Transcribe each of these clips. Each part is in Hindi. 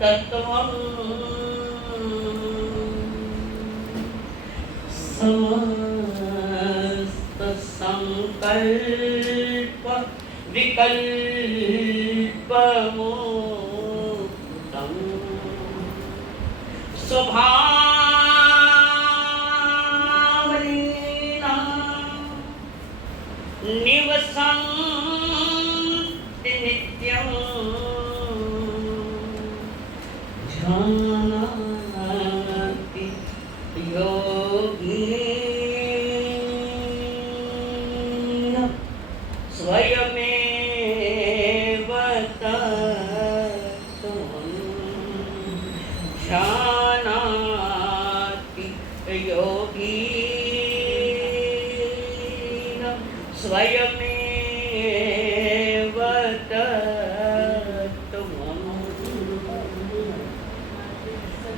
तत्वं समस्त संकल्प विकल्प मुक्तं स्वभावलीना निवसन्ति नित्यं जानाति योगी स्वयमेव तत्त्वं जानाति योगी स्वयमेव तत्त्वं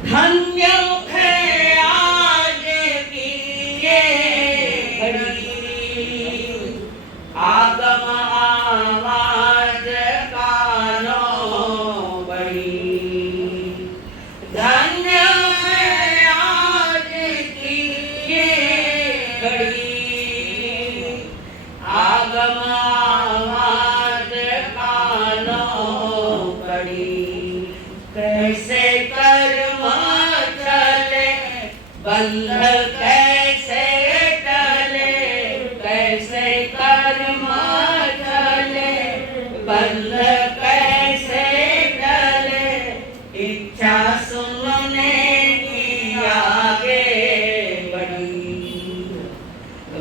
धन्य है आज की ये घड़ी आगम आवाज कानों बड़ी धन्य है आज की ये घड़ी आगम आवाज कानों बड़ी कैसे कर्म चले बंध कैसे टले कैसे कर्म चले बंध कैसे टले इच्छा सुनने की आगे बढ़ी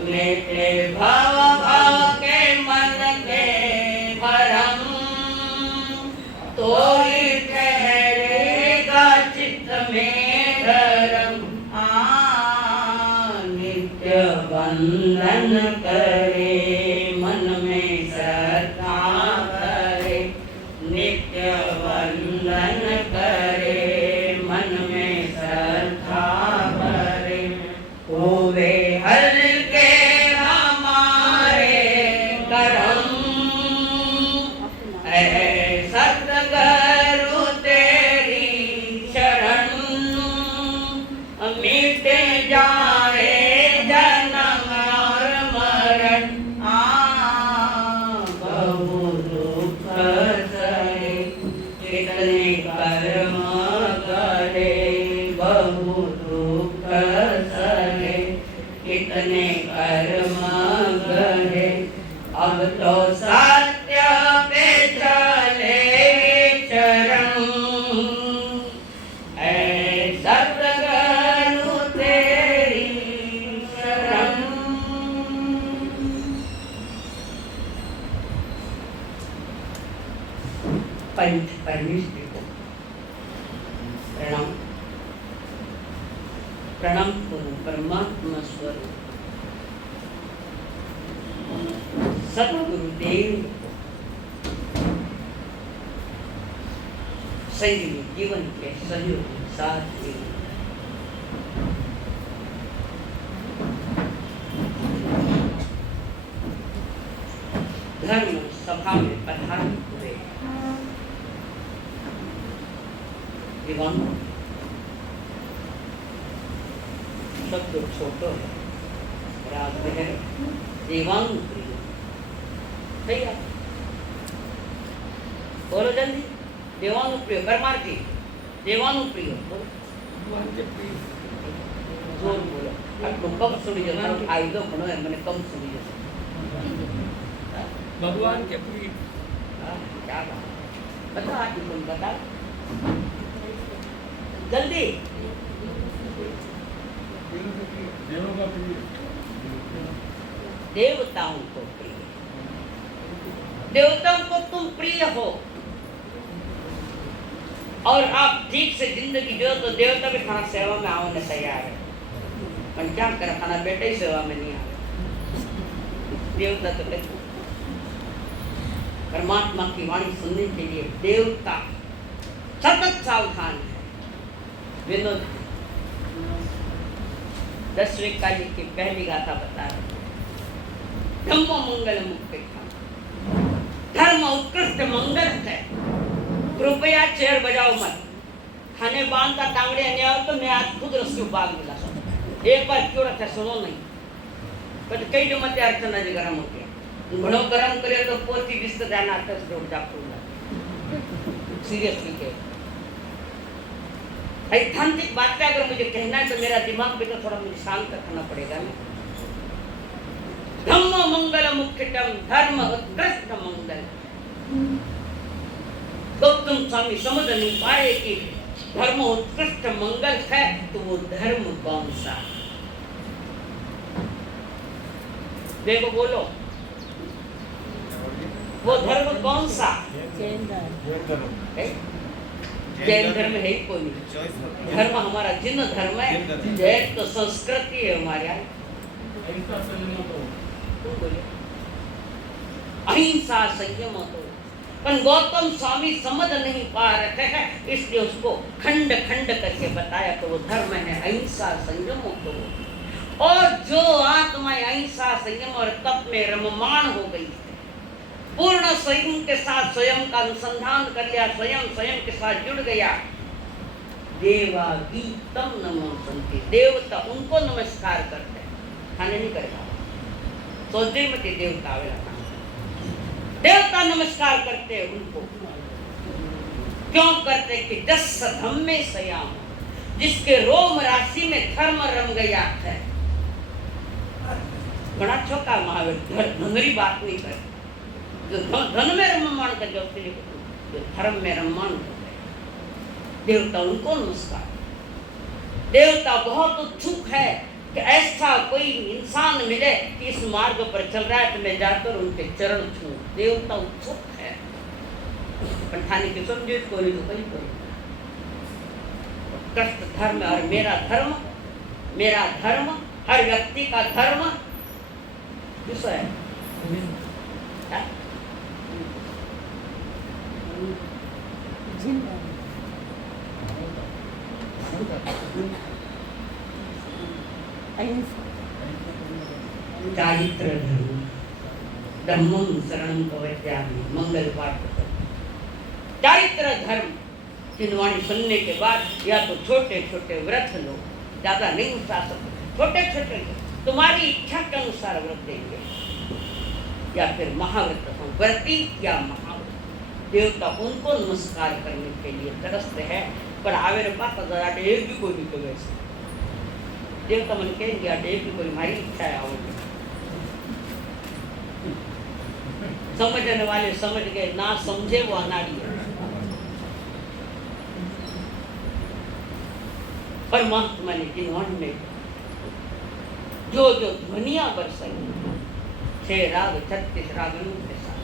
मेरे भव भव के मन के भरम तो ही ठहरेगा चित्त में धर्म नित्य वंदन करे मन में श्रद्धा करे नित्य वंदन करे मन में श्रद्धा करे होवे हल्के हमारे करम सतगुरु तेरी शरण मिट जाए जन्म और मरण बहु दुख सहे कितने कर्म करे बहु दुख सहे कितने कर्म करे अब तो सत्य पे चले चरण सतगुरु तेरी शरण पंच परमेश्वर को प्रणाम प्रणाम करो परमात्मा स्वरूप सतगुरुदेव संजीवी जीवन के सहयोग साथ दे धर्म सभा में प्रधान हुए एवं शब्द छोटो है राग में है देवांग प्रिय भैया बोलो जल्दी देवांग प्रिय परमार्थी देवांग प्रिय जोर बोलो आटલું કમ સુની જતો આઈદો ઘણો એમ મને કમ સુની જતો भगवान के प्रिय क्या बात बता आज तुम बता जल्दी देवों का प्रिय देवताओं को प्रिय देवताओं को तुम प्रिय हो और आप ठीक से जिंदगी जो तो देवता भी खाना सेवा में आओ तैयार है पर क्या कर खाना बेटे ही सेवा में नहीं आ देवता तो कहते परमात्मा की वाणी सुनने के लिए देवता सतत सावधान है विनोद 10वें काली की पहली गाथा बता रहे धम्मो मंगल मुक्ति धर्म उत्कृष्ट मंगल है। कृपया चेयर बजाओ मत। खाने बांधता टांगड़े नहीं आओ तो मैं आज खुद रस्सी भाग मिला सब एक बार क्यों रखा सुनो नहीं पर कई जो मत अर्चना जी गरम होती है घणो गरम करे तो पोती बिस्त जाना तस डोड़ जा पूरा सीरियसली के ऐतिहासिक बात पे अगर मुझे कहना है तो मेरा दिमाग भी तो थोड़ा मुझे शांत रखना पड़ेगा ना। धम्म मंगल मुख्यतम धर्म उत्कृष्ट मंगल। गौतम स्वामी समझ नहीं पाए कि धर्म उत्कृष्ट मंगल है तो वो धर्म कौन सा? देखो बोलो वो धर्म कौन सा? जैन धर्म है ही कोई नहीं। धर्म हमारा जिन धर्म है जैन तो संस्कृति है हमारे यहाँ। अहिंसा संयम तो पर गौतम स्वामी समझ नहीं पा रहे हैं इसलिए उसको खंड खंड करके बताया तो वो धर्म है अहिंसा संयम तो। और जो आत्मा अहिंसा संयम और तप में रममाण हो गई है पूर्ण स्वयं के साथ स्वयं का अनुसंधान कर लिया स्वयं स्वयं के साथ जुड़ गया देवा गीतम नमो संति देवता उनको नमस्कार करते हैं खाने नहीं करेगा सोचते मत देवता आवेला देवता नमस्कार करते हैं उनको क्यों करते कि दस धम्मे सयाम जिसके रोम राशि में धर्म रम गया है। बड़ा छोटा महावीर धनरी बात नहीं करे जो धन में रममान कर जो धर्म में रममान करते देवता उनको नमस्कार। देवता बहुत उत्सुक है कि ऐसा कोई इंसान मिले कि इस मार्ग पर चल रहा है तो मैं जाकर उनके चरण छूं। देवता उत्सुक है पंठानी की समझे कोई तो कोई कष्ट धर्म और मेरा धर्म हर व्यक्ति का धर्म किस है चारित्र धर्म धम्मं शरणं प्रवक्ष्यामि मंगल पाठ चारित्र धर्म चिन्हवाणी सुनने के बाद या तो छोटे छोटे व्रत लो ज्यादा नहीं उठा सकते छोटे छोटे तुम्हारी इच्छा के अनुसार व्रत देंगे या फिर महाव्रत हो व्रती या महाव्रत देवता उनको नमस्कार करने के लिए तरसते हैं पर आवेरे पास एक भी कोई नहीं वैसे देवता मन कहेंगे एक भी कोई हमारी इच्छा है आओगे समझने वाले समझ गए ना समझे वो अनाड़ी है। परमात्मा ने जिन्होंने जो जो ध्वनिया बरसाई 6 राग 36 रागों के साथ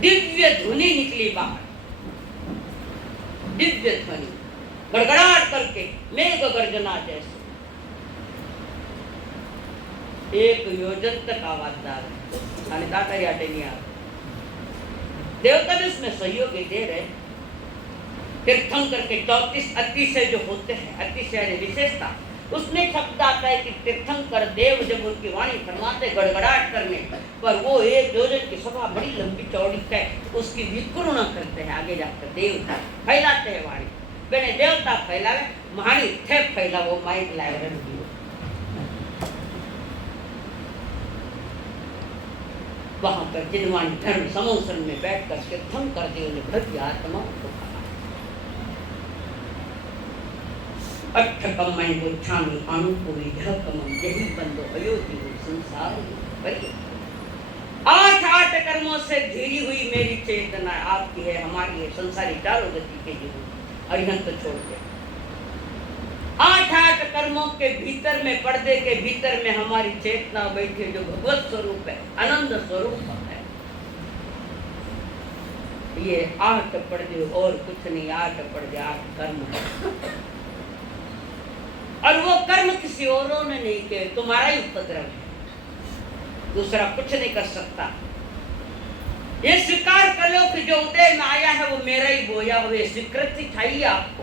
दिव्य ध्वनि निकली बाहर दिव्य ध्वनि गड़गड़ाहट करके मेघ गर्जना जैसे एक योजन तक आवाजदार है देवता भी उसमें सहयोग दे रहे। तीर्थंकर के 34 अतिशय जो होते हैं अतिशय विशेषता उसमें शब्द आता है कि तीर्थंकर देव जब उनकी वाणी फरमाते गड़गड़ाहट करने पर वो एक योजन की सभा बड़ी लंबी चौड़ी है उसकी विकुर्ण करते हैं आगे जाकर देवता फैलाते हैं वाणी बेने देवता फैलावे महानी थे फैला वो माइक लाए रही वहां पर जिनवाणी धर्म समोसन में बैठकर तीर्थंकर देव ने भव्य आत्माओं को कहा अठकमय गोच्छामी अनुपुरी ढकमम यही बंदो अयोध्य संसार परिये 8 कर्मों से घिरी हुई मेरी चेतना आपकी है हमारी है संसारी चारों गति के जीवन अरिहंत छोड़ के 8 कर्मों के भीतर में पर्दे के भीतर में हमारी चेतना बैठी जो भगवत स्वरूप है आनंद स्वरूप है। ये 8 पर्दे और कुछ नहीं 8 पर्दे 8 कर्म है और वो कर्म किसी औरों ने नहीं किए तुम्हारा ही उपद्रव है दूसरा कुछ नहीं कर सकता। ये स्वीकार कर लो कि जो उदय में आया है वो मेरा ही बोया हुआ ये स्वीकृति चाहिए आपको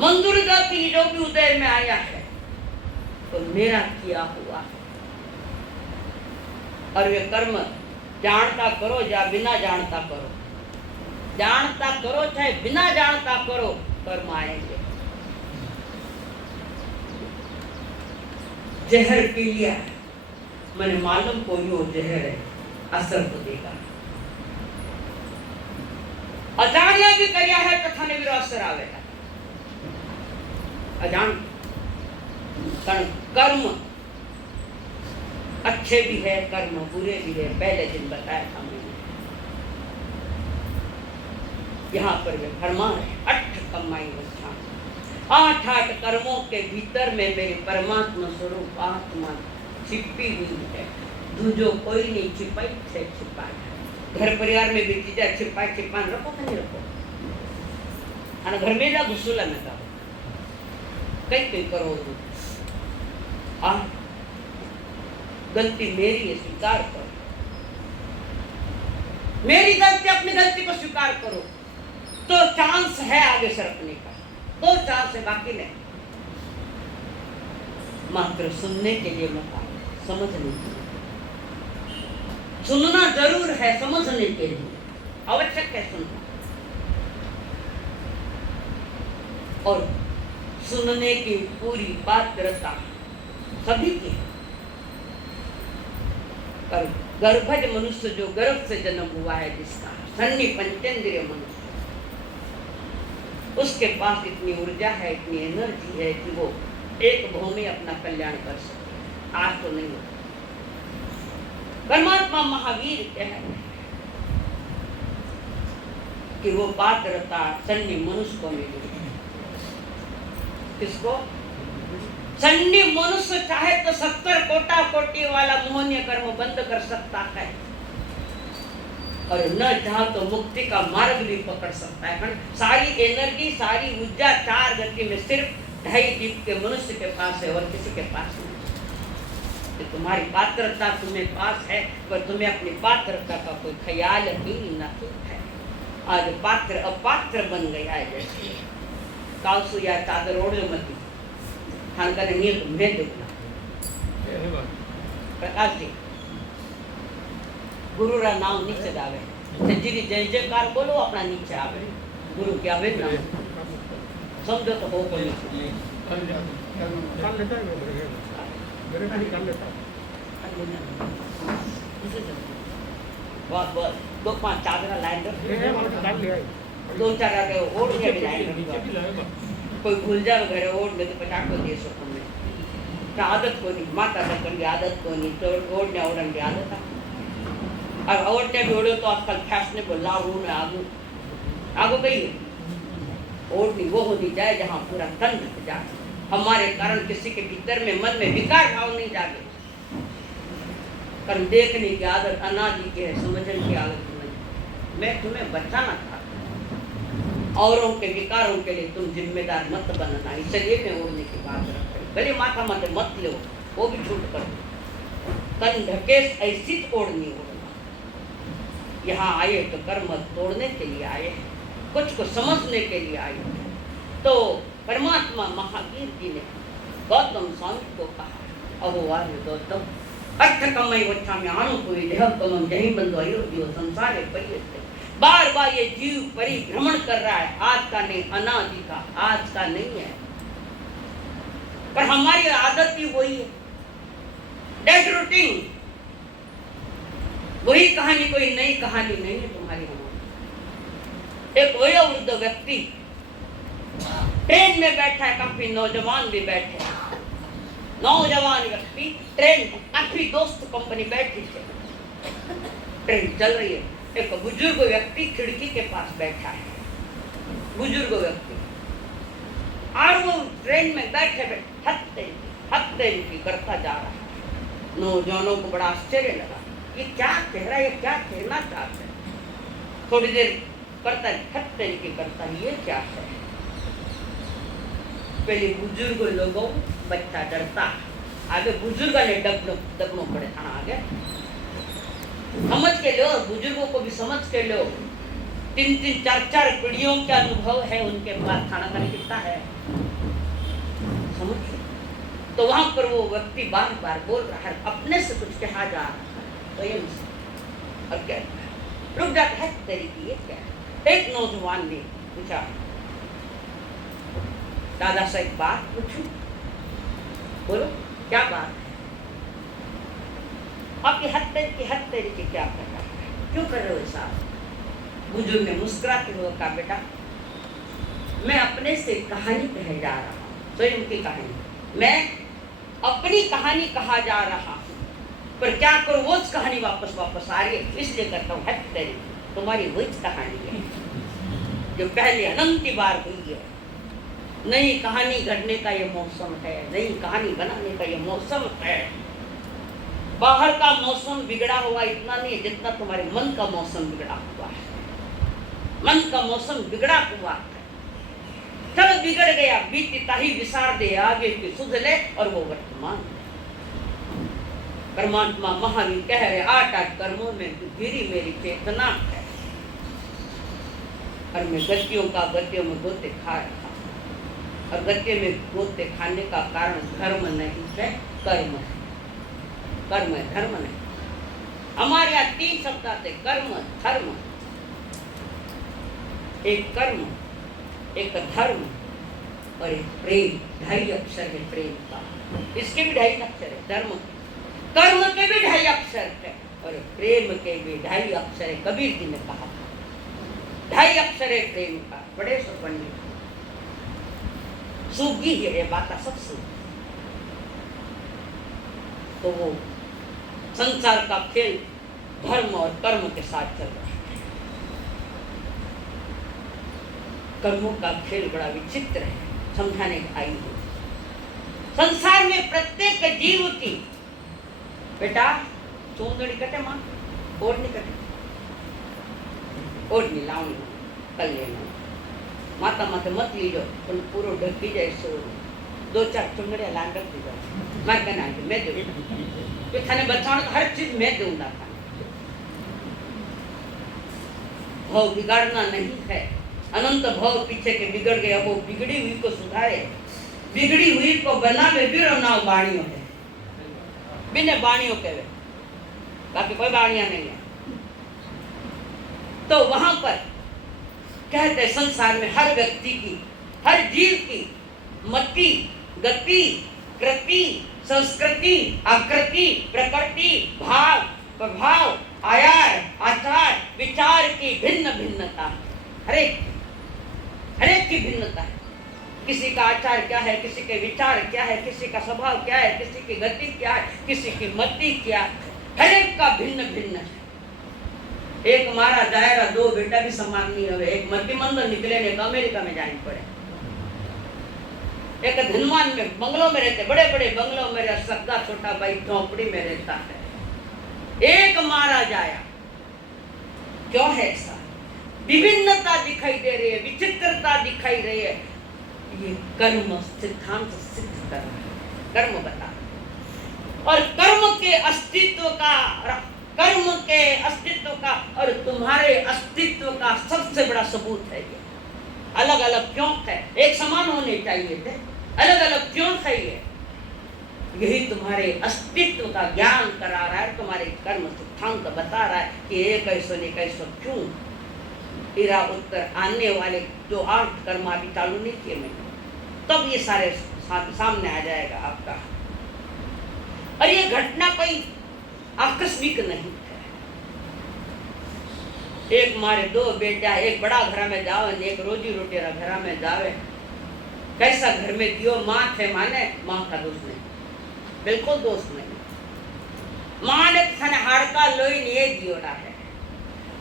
मंजूर दो कि जो भी उदय में आया है तो मेरा किया हुआ है और वे कर्म जानता करो या बिना जानता करो, जानता करो चाहे बिना जानता करो, कर्म आएंगे। जहर पी लिया, मैंने मालूम को यो जहर है, असर तो देगा। अजाण्या भी कर्या है कथा ने विरो असर आवेगा। अजान कर्म अच्छे भी है, कर्म बुरे भी है, पहले दिन बताया था मैंने। यहाँ पर वे फरमान है, 8 कमाईवस्था, 8 कर्मों के भीतर में मेरे परमात्मा स्वरूप आत्मा छिपी हुई है। दूजो कोई नहीं छिपाई से छिपाया। घर परिवार में भी चीजें छिपाई छिपान रखो कि नहीं रखो, અને घर में जा घुसूला में करो, कई करो तो गलती मेरी है, स्वीकार करो। मेरी गलती, अपनी गलती को स्वीकार करो तो चांस है आगे सरकने का, दो चांस है, बाकी नहीं। मात्र सुनने के लिए मौका, समझने के लिए सुनना जरूर है, समझने के लिए आवश्यक है सुनना। और सुनने की पूरी पात्रता सभी की, पर गर्भज मनुष्य जो गर्भ से जन्म हुआ है, जिसका सन्नी पंचेंद्रिय मनुष्य, उसके पास इतनी ऊर्जा है, इतनी एनर्जी है कि वो एक भाव में अपना कल्याण कर सकते। आज तो नहीं होता। परमात्मा महावीर कहते हैं कि वो पात्रता सन्नी मनुष्य को मिली। किसको? सन्नी मनुष्य चाहे तो 70 कोटि वाला मोहनीय कर्म बंद कर सकता है, और न चाहे तो मुक्ति का मार्ग भी पकड़ सकता है। सारी एनर्जी, सारी ऊर्जा 4 गति में सिर्फ 2.5 दीप के मनुष्य के पास है, और किसी के पास नहीं। तो तुम्हारी पात्रता तुम्हें पास है, पर तुम्हें अपनी पात्रता का कोई ख्याल ही नहीं है। आज पात्र अपात्र बन गया है। जैसे कालसु या चादर ओढ़ो मत, खान का नहीं तो मैं देखना। प्रकाश जी, गुरु रा नाम नीचे आवे, सज्जी जय जयकार बोलो, अपना नीचे आवे। गुरु क्या आवे ना समझो तो हो कोई बहुत 2-5 चादर लाइन रख, 2-4 आगे ओढ़ के भी लाइन रख। कोई भूल जाए घरे ओढ़ में तो 50 को दे सको मैं का आदत को नहीं, माता बचपन की आदत को नहीं, तो ओढ़ने ओढ़न की आदत है। और ओढ़ने भी ओढ़ो तो आजकल फैशनेबल लाऊ में आगो गई ओढ़नी वो होनी जाए जहाँ पूरा तन ढक जाए, हमारे कारण किसी के भीतर में मन में विकार भाव नहीं जागे। कर्म देखने की आदत अनादि की है, समझने की आदत नहीं। मैं तुम्हें बचाना था, औरों के विकारों के लिए तुम जिम्मेदार मत बनना, इसलिए मैं ओढ़ने की बात रख रही। भले माथा मत लो, वो भी छूट कर, तन ढके ऐसी ओढ़नी ओढ़ना। यहाँ आए तो कर्म तोड़ने के लिए आए हैं, कुछ को समझने के लिए आए हैं। तो परमात्मा महावीर जी ने गौतम स्वामी को कहा, अहो वार्य गौतम, अर्थ कमाई वच्छा में आणु कोई देह कमम जही बंधु अयोध्यो संसारे परियते। बार बार ये जीव परिभ्रमण कर रहा है, आज का नहीं, अनादि का, आज का नहीं है। पर हमारी आदत ही वही है, डेड रूटीन, वही कहानी, कोई नई कहानी नहीं है तुम्हारी हमारी। एक वयोवृद्ध व्यक्ति ट्रेन में बैठा है, काफी नौजवान भी बैठे हैं। नौजवान व्यक्ति ट्रेन, काफी दोस्त कंपनी बैठी है, ट्रेन चल रही है। एक बुजुर्ग व्यक्ति खिड़की के पास बैठा है, बुजुर्ग व्यक्ति, और वो ट्रेन में बैठे हत्ते करता जा रहा है। नौजवानों को बड़ा आश्चर्य लगा, ये क्या कह रहा है, ये क्या कहना चाहता है। थोड़ी देर करता है, हत्ते करता है, ये क्या है। पहले बुजुर्ग लोगों बच्चा डरता, आगे बुजुर्ग ने दबनो पड़े था, आगे समझ के लो, बुजुर्गों को भी समझ के लो। 3-3, 4-4 पीढ़ियों के अनुभव है उनके पास, खाना खाने कितना है समझ। तो वहां पर वो व्यक्ति बार बार बोल रहा है, अपने से कुछ कहा जा रहा है, तो ये और क्या रुक जाता है तेरी की ये क्या है। एक नौजवान ने पूछा, दादा से एक बात पूछूं? बोलो क्या बात है? आपकी हत्या की क्या कर रहा है, क्यों कर रहे हो ऐसा? बुजुर्ग ने मुस्कुराते हुए कहा, बेटा मैं अपने से कहानी कहे जा रहा हूँ, स्वयं की कहानी, मैं अपनी कहानी कहा जा रहा हूँ, पर क्या करूँ वो कहानी वापस आ रही है, इसलिए करता हूँ हत्या। तुम्हारी वही कहानी है जो पहले अनंत बार हुई है। नई कहानी घटने का ये मौसम है, नई कहानी बनाने का ये मौसम है। बाहर का मौसम बिगड़ा हुआ इतना नहीं है जितना तुम्हारे मन का मौसम बिगड़ा हुआ है। मन का मौसम बिगड़ा हुआ है, चलो बिगड़ गया, बीतता ही विसार दे, आगे की सुध ले और वो वर्तमान। परमात्मा महावीर कह रहे, 8 कर्मों में गिरी मेरी चेतना है, और मैं गतियों में गोते खा रहा, और गति में गोते खाने का कारण धर्म नहीं है, कर्म है। कर्म है, धर्म नहीं। हमारे यहाँ 3 शब्द आते, कर्म, धर्म। एक कर्म, एक धर्म और एक प्रेम। 2.5 अक्षर है प्रेम का, इसके भी 2.5 अक्षर है। धर्म कर्म के भी 2.5 अक्षर है और प्रेम के भी 2.5 अक्षर है। कबीर जी ने कहा 2.5 अक्षर है प्रेम का। बड़े सो पंडित सूगी है ये बात, सब सूगी। तो वो संसार का खेल धर्म और कर्म के साथ चल रहा है। कर्मों का खेल बड़ा विचित्र है, समझाने आई हूँ। संसार में प्रत्येक जीव की बेटा चूंदड़ी कटे मां, ओढ़नी कटे, ओढ़नी लावनी कल लेना, माता माते मत लीजो, पूरा ढकी जाए सो 2-4 चुंदड़ियां लान रख दीजो। मैं कहना है मैं दे थाने बचाने हर चीज मैं दूंगा था। भाव बिगाड़ना नहीं है, अनंत भाव पीछे के बिगड़ गया, वो बिगड़ी हुई को सुधारे, बिगड़ी हुई को बनावे बिरो नाव बाणियों है, बिना बाणियों के वे, बाकी कोई बाणियां नहीं है। तो वहां पर कहते संसार में हर व्यक्ति की, हर जीव की मति, गति, कृति, संस्कृति, आकृति, प्रकृति, भाव, प्रभाव, आयार, आचार, विचार की भिन्न भिन्नता, हरेक की भिन्नता है। किसी का आचार क्या है, किसी के विचार क्या है, किसी का स्वभाव क्या है, किसी की गति क्या है, किसी की मति क्या है, हरेक का भिन्न भिन्न है। एक मारा जाएगा, 2 बेटा भी समान नहीं हुए। एक मतिमंद निकले ने अमेरिका में जाने पड़े, एक धनवान में बंगलों में रहते, बड़े बड़े बंगलों में, सगा छोटा भाई झोंपड़ी में रहता है। एक मारा जाया, क्यों है ऐसा? विभिन्नता दिखाई दे रही है, विचित्रता दिखाई रही है। ये कर्म सिद्धांत सिद्ध कर रहा है, कर्म बता, और कर्म के अस्तित्व का और तुम्हारे अस्तित्व का सबसे बड़ा सबूत है ये। अलग अलग क्यों है? एक समान होने चाहिए थे, अलग अलग क्यों है ये? यही तुम्हारे अस्तित्व का ज्ञान करा रहा है, तुम्हारे कर्म सिद्धांत बता रहा है कि एक ऐसो ने कैसो क्यों। इरा उत्तर आने वाले जो 8 कर्म अभी चालू नहीं किए मैंने, तब ये सारे सामने आ जाएगा आपका। और ये घटना कोई आकस्मिक नहीं है। एक मारे 2 बेटा, एक बड़ा घर में जावे, एक रोजी रोटी घर में जावे, कैसा घर में दियो, माँ थे माने, माँ का दोष नहीं, बिल्कुल दोष नहीं। माँ ने थाने हाड़का लोई नहीं दियो रहा है,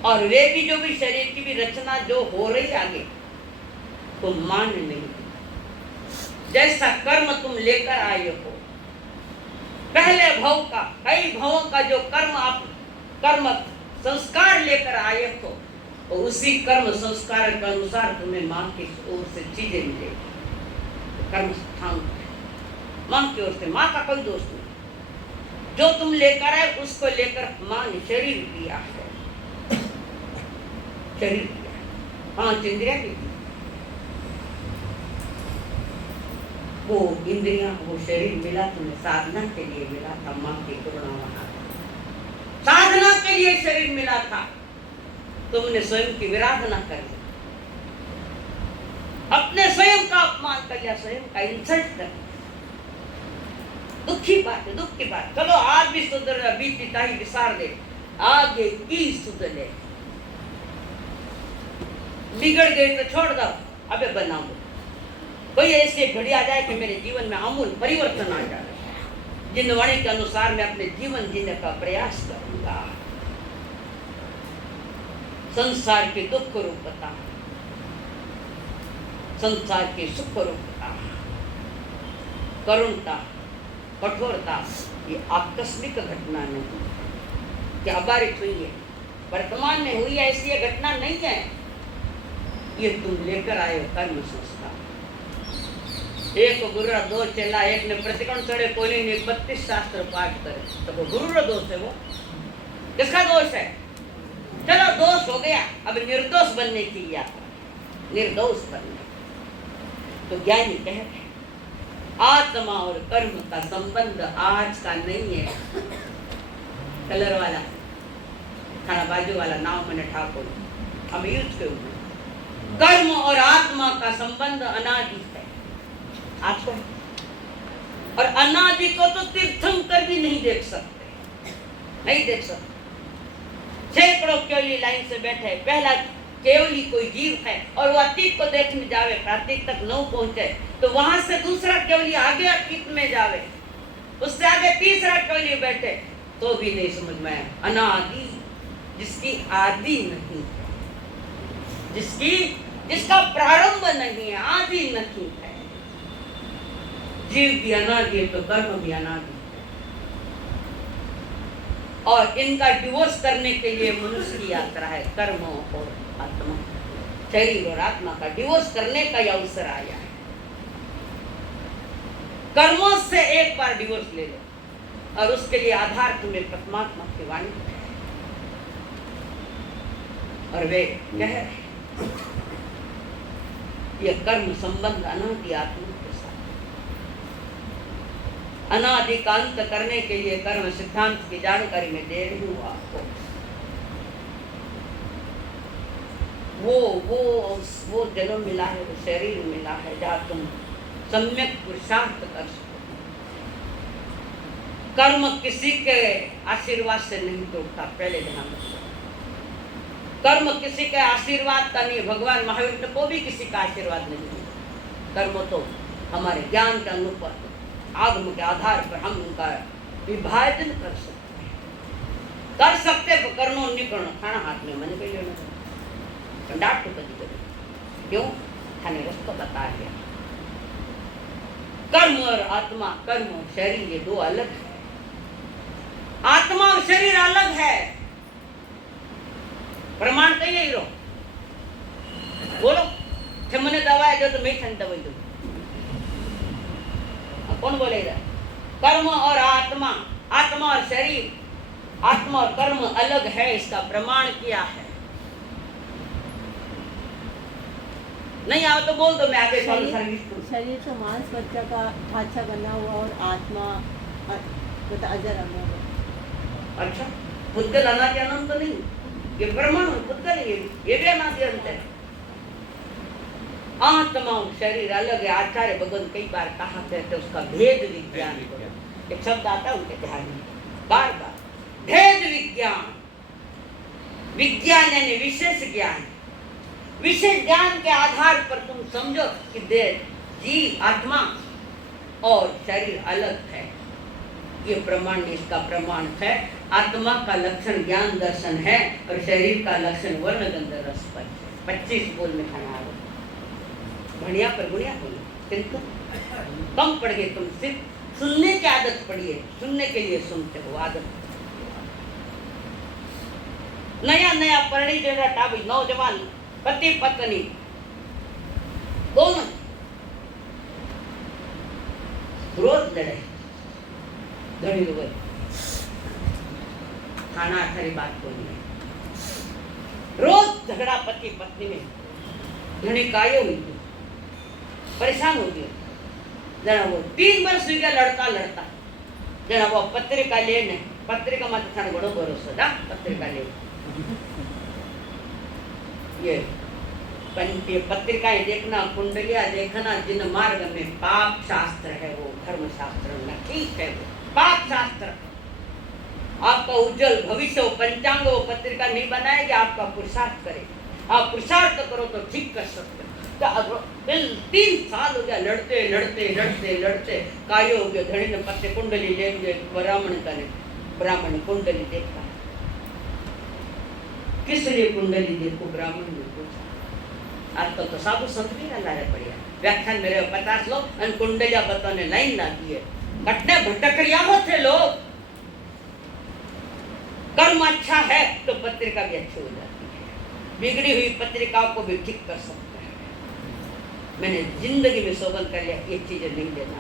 और वे भी जो भी शरीर की भी रचना जो हो रही आगे, तो मान नहीं। जैसा कर्म तुम लेकर आए हो, पहले भव का, कई भवों का जो कर्म आप कर्म संस्कार लेकर आए हो, तो उसी कर्म संस्कार के अनुसार तुम्हें माँ की ओर से चीजें मिलेगी। कर्म स्थान माँ की ओर से, माँ का कोई दोष नहीं। जो तुम लेकर आए उसको लेकर माँ ने शरीर दिया है, शरीर दिया, 5 इंद्रियां दी, वो इंद्रियां, वो शरीर मिला तुम्हें साधना के लिए मिला था। माँ की करुणा वहां, साधना के के लिए शरीर मिला था, तुमने स्वयं की विराधना कर ली, अपने स्वयं का अपमान कर लिया, स्वयं का इंसल्ट कर लिया। दुखी बात है, दुख की बात। चलो आज भी सुधर, बीती ताही विसार दे, आगे की सुधरे। बिगड़ गए तो छोड़ दो, अबे बनाओ। कोई ऐसी घड़ी आ जाए कि मेरे जीवन में आमूल परिवर्तन आ जाए, जिन वाणी के अनुसार मैं अपने जीवन जीने का प्रयास करूंगा। संसार के दुख रूपता, संसार के सुख रूपता, करुणता, कठोरता, ये आकस्मिक घटना नहीं, क्या अबारित हुई है, वर्तमान में हुई है, ऐसी ये घटना नहीं है। ये तुम लेकर आए हो कर्म संस्कार। एक को गुरु रा दोष चला, एक ने प्रतिकोण चढ़े, कोई ने 32 शास्त्र पाठ करे, तो वो गुरु रा दोष है। वो किसका दोष है? चलो दोष हो गया, अब निर्दोष बनने की यात्रा, निर्दोष बनने। तो ज्ञानी कहते आत्मा और कर्म का संबंध आज का नहीं है। कलर वाला खाना बाजू वाला नाव मैंने ठाकुर हम युद्ध के ऊपर, कर्म और आत्मा का संबंध अनादि है। आपको और अनादि को तो तीर्थंकर भी नहीं देख सकते, नहीं देख सकते। सैकड़ों केवली लाइन से बैठे, पहला केवली कोई जीव है और वो अतीत को देखने जावे, अतीत तक न पहुंचे, तो वहां से दूसरा केवली आगे अतीत में जावे, उससे आगे तीसरा केवली बैठे, तो भी नहीं समझ में आया। अनादि, जिसकी आदि नहीं है, जिसका प्रारंभ नहीं है, आदि नहीं है। जीव भी अनादि है तो कर्म भी अनादि है। और इनका डिवोर्स करने के लिए मनुष्य की यात्रा है। कर्म और आत्मा, शरीर और आत्मा का डिवोर्स करने का यह अवसर आया है। कर्मों से एक बार डिवोर्स ले लो और उसके लिए आधार तुम्हें परमात्मा की वाणी है। और वे कह रहे यह कर्म संबंध अनादि आत्मा के साथ, अनादि का अंत करने के लिए कर्म सिद्धांत की जानकारी में दे रही हूँ आपको। वो जन्म मिला है, वो शरीर मिला है जहाँ तुम सम्यक पुरुषार्थ कर सको। कर्म किसी के आशीर्वाद से नहीं टूटता, पहले ध्यान रखो। कर्म किसी के आशीर्वाद का नहीं, भगवान महावीर को भी किसी का आशीर्वाद नहीं। कर्म तो हमारे ज्ञान के अनुसार, आगम के आधार पर हम उनका विभाजन कर सकते तो करनो नहीं करनो, खाना हाथ में मन पे लेना, डांट तो कभी कभी क्यों खाने रस्ता बता दिया। कर्म और आत्मा, कर्म और शरीर ये दो अलग है। आत्मा और शरीर अलग है। प्रमाण कहिए हीरो बोलो, मैंने दवाई दो तो मैं ठंड दवाई दो, कौन बोलेगा? कर्म और आत्मा, आत्मा और शरीर, आत्मा और कर्म अलग है, इसका प्रमाण क्या है? नहीं आओ तो बोल दो, मैं आगे शरीर तो मांस बच्चा का ढांचा बना हुआ और आत्मा अजर अमर। अच्छा, पुद्गल अनादि अनंत नहीं, ये प्रमाण पुद्गल, ये भी अनादि अनंत है। आत्मा और शरीर अलग है। आचार्य भगवान कई बार कहा कहते उसका भेद विज्ञान, एक शब्द आता है उनके ध्यान में बार बार, भेद विज्ञान। विज्ञान यानी विशेष ज्ञान। विशेष ज्ञान के आधार पर तुम समझो कि देह, जीव, आत्मा और शरीर अलग है। ये प्रमाण, इसका प्रमाण है। आत्मा का लक्षण ज्ञान दर्शन है और शरीर का लक्षण वर्ण गंध रस पर है। 25 बोल में खाना आ बढ़िया पर गुड़िया हुई, किंतु कम पड़ गए। तुम सिर्फ सुनने की आदत पड़ी है, सुनने के लिए सुनते हो आदत। नया नया परिणी टाबी नौजवान पति पत्नी दोनों रोज लड़े, घड़ी हो गई, खाना खरी बात कोई नहीं, रोज झगड़ा पति पत्नी में, घड़ी कायो हुई थी, परेशान हो गया। जना वो 3 वर्ष हो गया लड़ता लड़ता, जना वो पत्रिका लेने पत्रिका में तो थाने बड़ो भरोसा ना पत्रिका ले ये पत्रिकाएं देखना, कुंडलियां देखना, जिन मार्ग में पाप शास्त्र है वो धर्म शास्त्र न ठीक है। वो पाप शास्त्र आपका उज्जवल भविष्य हो, पंचांग हो, पत्रिका नहीं बनाएगी, आपका पुरुषार्थ करे। आप पुरुषार्थ करो तो ठीक कर सकते। 3 साल हो गया लड़ते लड़ते लड़ते लड़ते काय हो गया। धनी ने पत्ते कुंडली लेंगे, ब्राह्मण कुंडली देखता, किस लिए कुंडली देखो? ब्राह्मण ने पूछा। आजकल तो साधु संत भी लारे पड़िया व्याख्यान मेरे 50 लोग और कुंडलिया बताने लाइन लगी है। कटने भटकरिया थे लोग। कर्म अच्छा है तो पत्रिका भी अच्छी हो जाती है, बिगड़ी हुई पत्रिकाओं को भी ठीक कर सकते हैं। मैंने जिंदगी में सौगंध कर लिया ये चीजें नहीं देना।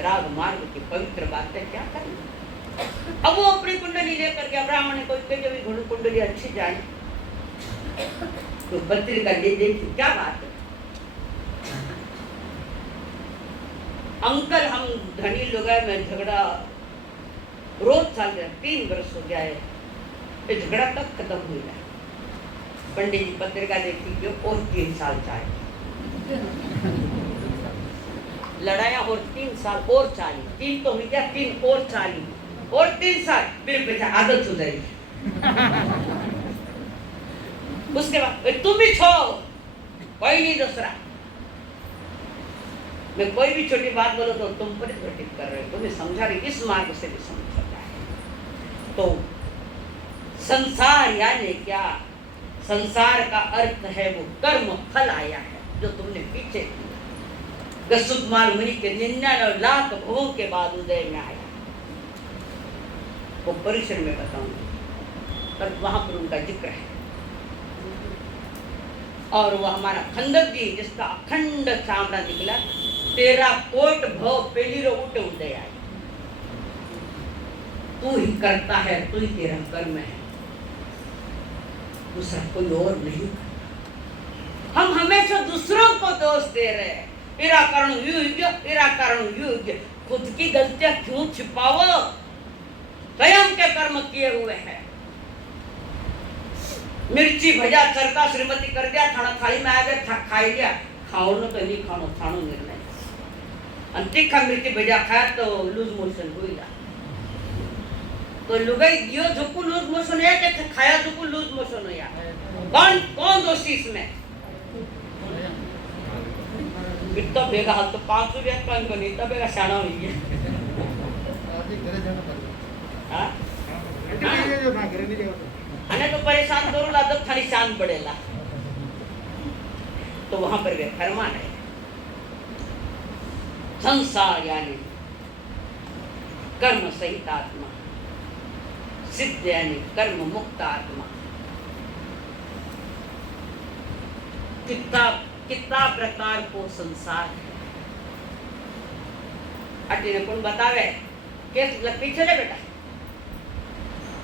राग मार्ग की पवित्र बातें क्या करनी। अब वो अपनी कुंडली लेकर गया, ब्राह्मण को जब कुंडली अच्छी जाए तो पत्रिका ले देखी, क्या बात है। अंकल हम धनी लोग में झगड़ा रोज चल रहा, 3 वर्ष हो गया है, ये झगड़ा कब खत्म हुआ? पंडित जी पत्रिका देखी कि और 3 साल चाहिए लड़ाया, और 3 साल और 40, 3 तो हो गया, 3 और 40 और 3 साल, फिर बेचा आदत हो जाएगी। उसके बाद तुम भी छोड़ो, कोई नहीं दूसरा। मैं कोई भी छोटी बात बोलो तो तुम पर घटित कर रहे हो, तुम्हें समझा रही, इस मार्ग से भी समझाता है। तो संसार यानी क्या? संसार का अर्थ है वो कर्म फल आया है जो तुमने पीछे किया। सुकुमार मुनि के 99 लाख भवों के बाद उदय में आया, वो परिसर में बताऊंगी, पर वहां पर उनका जिक्र है। और वो हमारा खंडक जी जिसका अखंड चामड़ा निकला, 13 कोट भव पहली रो उठे उदय आई। तू ही करता है, तू ही तेरा कर्म है, दूसरा कोई और नहीं। हम हमेशा दूसरों को दोष दे रहे हैं, तेरा कारण युग, तेरा कारण युग। खुद की गलतियां क्यों छिपाओ? स्वयं के कर्म किए हुए हैं। मिर्ची भजा चरका श्रीमती कर दिया, खाना थाली में आ गया, खा लिया, खाओ न तो नहीं खाओ, थानो निर्णय। तीखा मिर्ची भजा खाया तो लूज मोशन हुई जा, तो लुगाई दियो झुकू लूज मोशन है कि खाया झुकू लूज मोशन हो या? कौन दोषी इसमें? इतना बेगा हाल तो 5 रुपया कम को नहीं, इतना बेगा शाना हुई है। हाँ? अने तो परेशान करो ला तो थानी शान पड़ेला। तो वहां पर वे फरमान है, संसार यानी कर्म सहित आत्मा, सिद्ध यानी कर्म मुक्त आत्मा। कितना प्रकार को संसार है। अटी ने कौन बतावे? किस पीछे ले बेटा,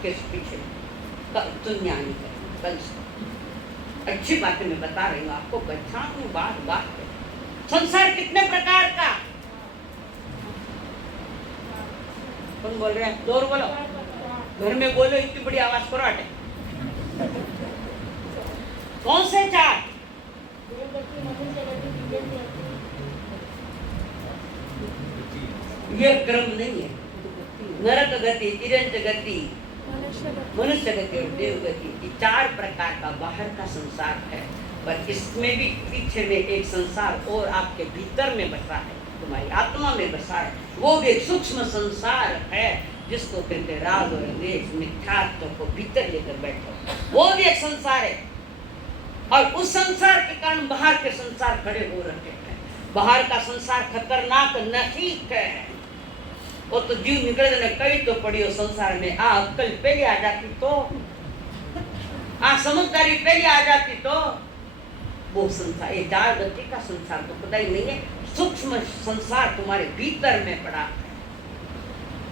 किस पीछे दुनिया नहीं कर। अच्छी बातें मैं बता रही हूँ आपको, बच्चा हूँ बात है। संसार कितने प्रकार का? कौन बोल रहे हैं? जोर बोलो, घर में बोलो, इतनी बड़ी आवाज करो। अटे कौन से 4? ये क्रम नहीं है। नरक गति, तिरंत गति, मनुष्य गति और देव गति, ये 4 प्रकार का बाहर का संसार है। पर इसमें भी पीछे में एक संसार और आपके भीतर में बसा है, तुम्हारी आत्मा में बसा है। वो भी एक सूक्ष्म संसार है जिसको कहते राग और द्वेष, मिथ्यात्व को भीतर लेकर बैठो। वो भी एक संसार है। और उस संसार के कारण बाहर के संसार खड़े हो रहे हैं। बाहर का संसार खतरनाक नहीं है, वो तो जीव निकले कई तो पड़ियो संसार में। अक्कल पहले आ जाती तो, समझदारी पहले आ जाती तो वो संसार, ये 4 गति का संसार तो पता ही नहीं है। सूक्ष्म संसार तुम्हारे भीतर में पड़ा है।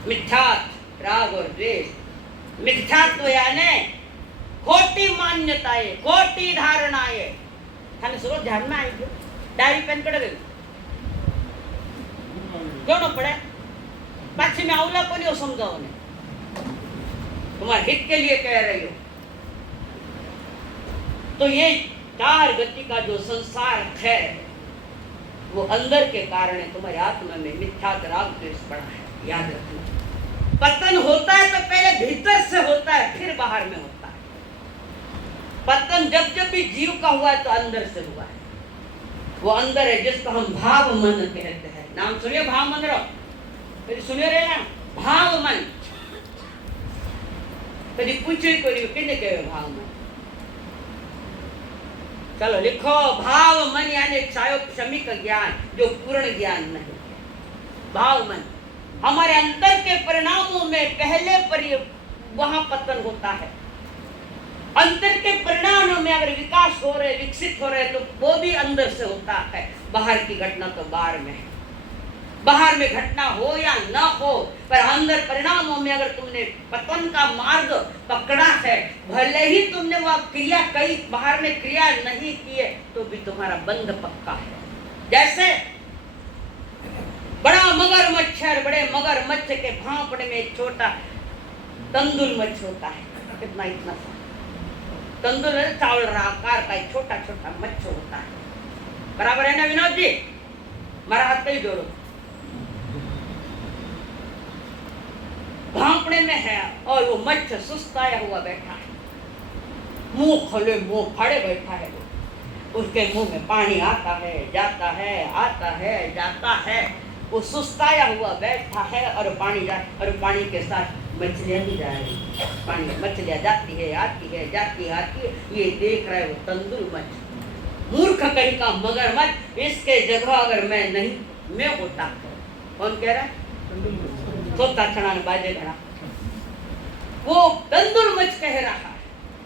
मिथ्यात्व, राग और द्वेष। मिथ्यात्व यानी खोटी मान्यताएं, खोटी धारणाएं। थाने सुबह ध्यान में आई गयो, डायरी पेन कर गई क्यों न पड़े? पाछी में आवला को समझाओ ने तुम्हारे हित के लिए कह रही हो। तो ये 4 गति का जो संसार है वो अंदर के कारण है, तुम्हारे आत्मा में मिथ्या राग द्वेष पड़ा है, याद रखना। पतन होता है तो पहले भीतर से होता है, फिर बाहर में होता है। पतन जब जब भी जीव का हुआ है तो अंदर से हुआ है, वो अंदर है जिसको हम भाव मन कहते हैं। नाम सुनिए भाव मन रो, कभी सुनिए रहे ना भाव मन, कभी पूछे कोई किन्ने कहे भाव मन। चलो लिखो, भाव मन यानी क्षमिक ज्ञान, जो पूर्ण ज्ञान नहीं है। भाव मन हमारे अंतर के परिणामों में पहले वहां पतन होता है। अंतर के परिणामों में अगर विकास हो रहे, विकसित हो रहे, तो वो भी अंदर से होता है। बाहर की घटना तो बाहर में है। बाहर में घटना हो या ना हो, पर अंदर परिणामों में अगर तुमने पतन का मार्ग पकड़ा है, भले ही तुमने वह क्रिया कई बाहर में क्रिया नहीं की है, तो भी तुम्हारा बंध पक्का है। जैसे बड़ा मगरमच्छ है, बड़े मगरमच्छ के भांपड़े में एक छोटा तंदुल मच्छ होता है, कितना इतना सा तंदुल है, चावल आकार का एक छोटा छोटा मच्छ होता है। बराबर है ना विनोद जी? मारा हाथ कहीं जोड़ो। भांपड़े में है और वो मच्छ सुस्ताया हुआ बैठा है, मुंह खोले मुंह फाड़े बैठा है। उसके मुंह में पानी आता है, जाता है, आता है, जाता है। वो सुस्ताया हुआ बैठा है और पानी के साथ मछलियां भी जा रही है। पानी मछलियां जाती है, आती है, जाती है, आती है। ये देख रहा है वो तंदुल मच्छ, मूर्ख कहीं का मगरमच्छ। इसके जगह अगर मैं होता, कौन कह रहा है? सोता छड़ा बाजे घड़ा। वो तंदुल मच्छ कह रहा है,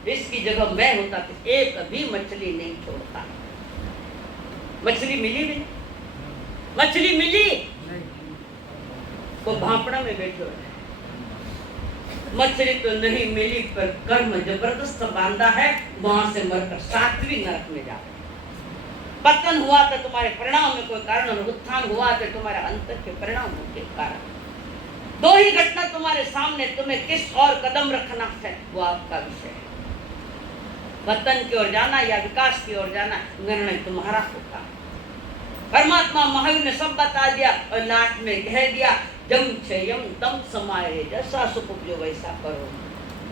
इसकी जगह मैं होता तो एक भी मछली नहीं छोड़ता। मछली मिली भी नहीं, मछली मिली वो भांपड़ा में बैठे हो। मछली तो नहीं मिली, पर कर्म जबरदस्त बांधा है, वहां से मरकर 7वीं नरक में जा। पतन हुआ तो तुम्हारे परिणाम में कोई कारण, और उत्थान हुआ तो तुम्हारे अंतर के परिणामों के कारण। 2 ही घटना तुम्हारे सामने, तुम्हें किस और कदम रखना है वो आपका विषय है। पतन की ओर जाना या विकास की ओर जाना, निर्णय तुम्हारा होता है। परमात्मा महावीर ने सब बता दिया और नाट में कह दिया, जम क्षयम तम समाये, जैसा सुख उपजो वैसा करो।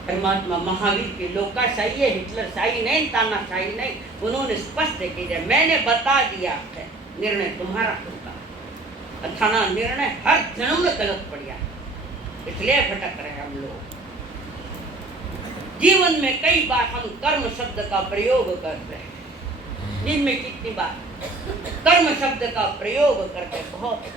परमात्मा महावीर की लोकाशाही है, हिटलर शाही नहीं, तानाशाही नहीं। उन्होंने स्पष्ट किया, मैंने बता दिया है, निर्णय तुम्हारा होगा। अथाना निर्णय हर जन्म में गलत पड़िया, इसलिए भटक रहे हम लोग। जीवन में कई बार हम कर्म शब्द का प्रयोग करते हैं। दिन में कितनी बार कर्म शब्द का प्रयोग करते, बहुत।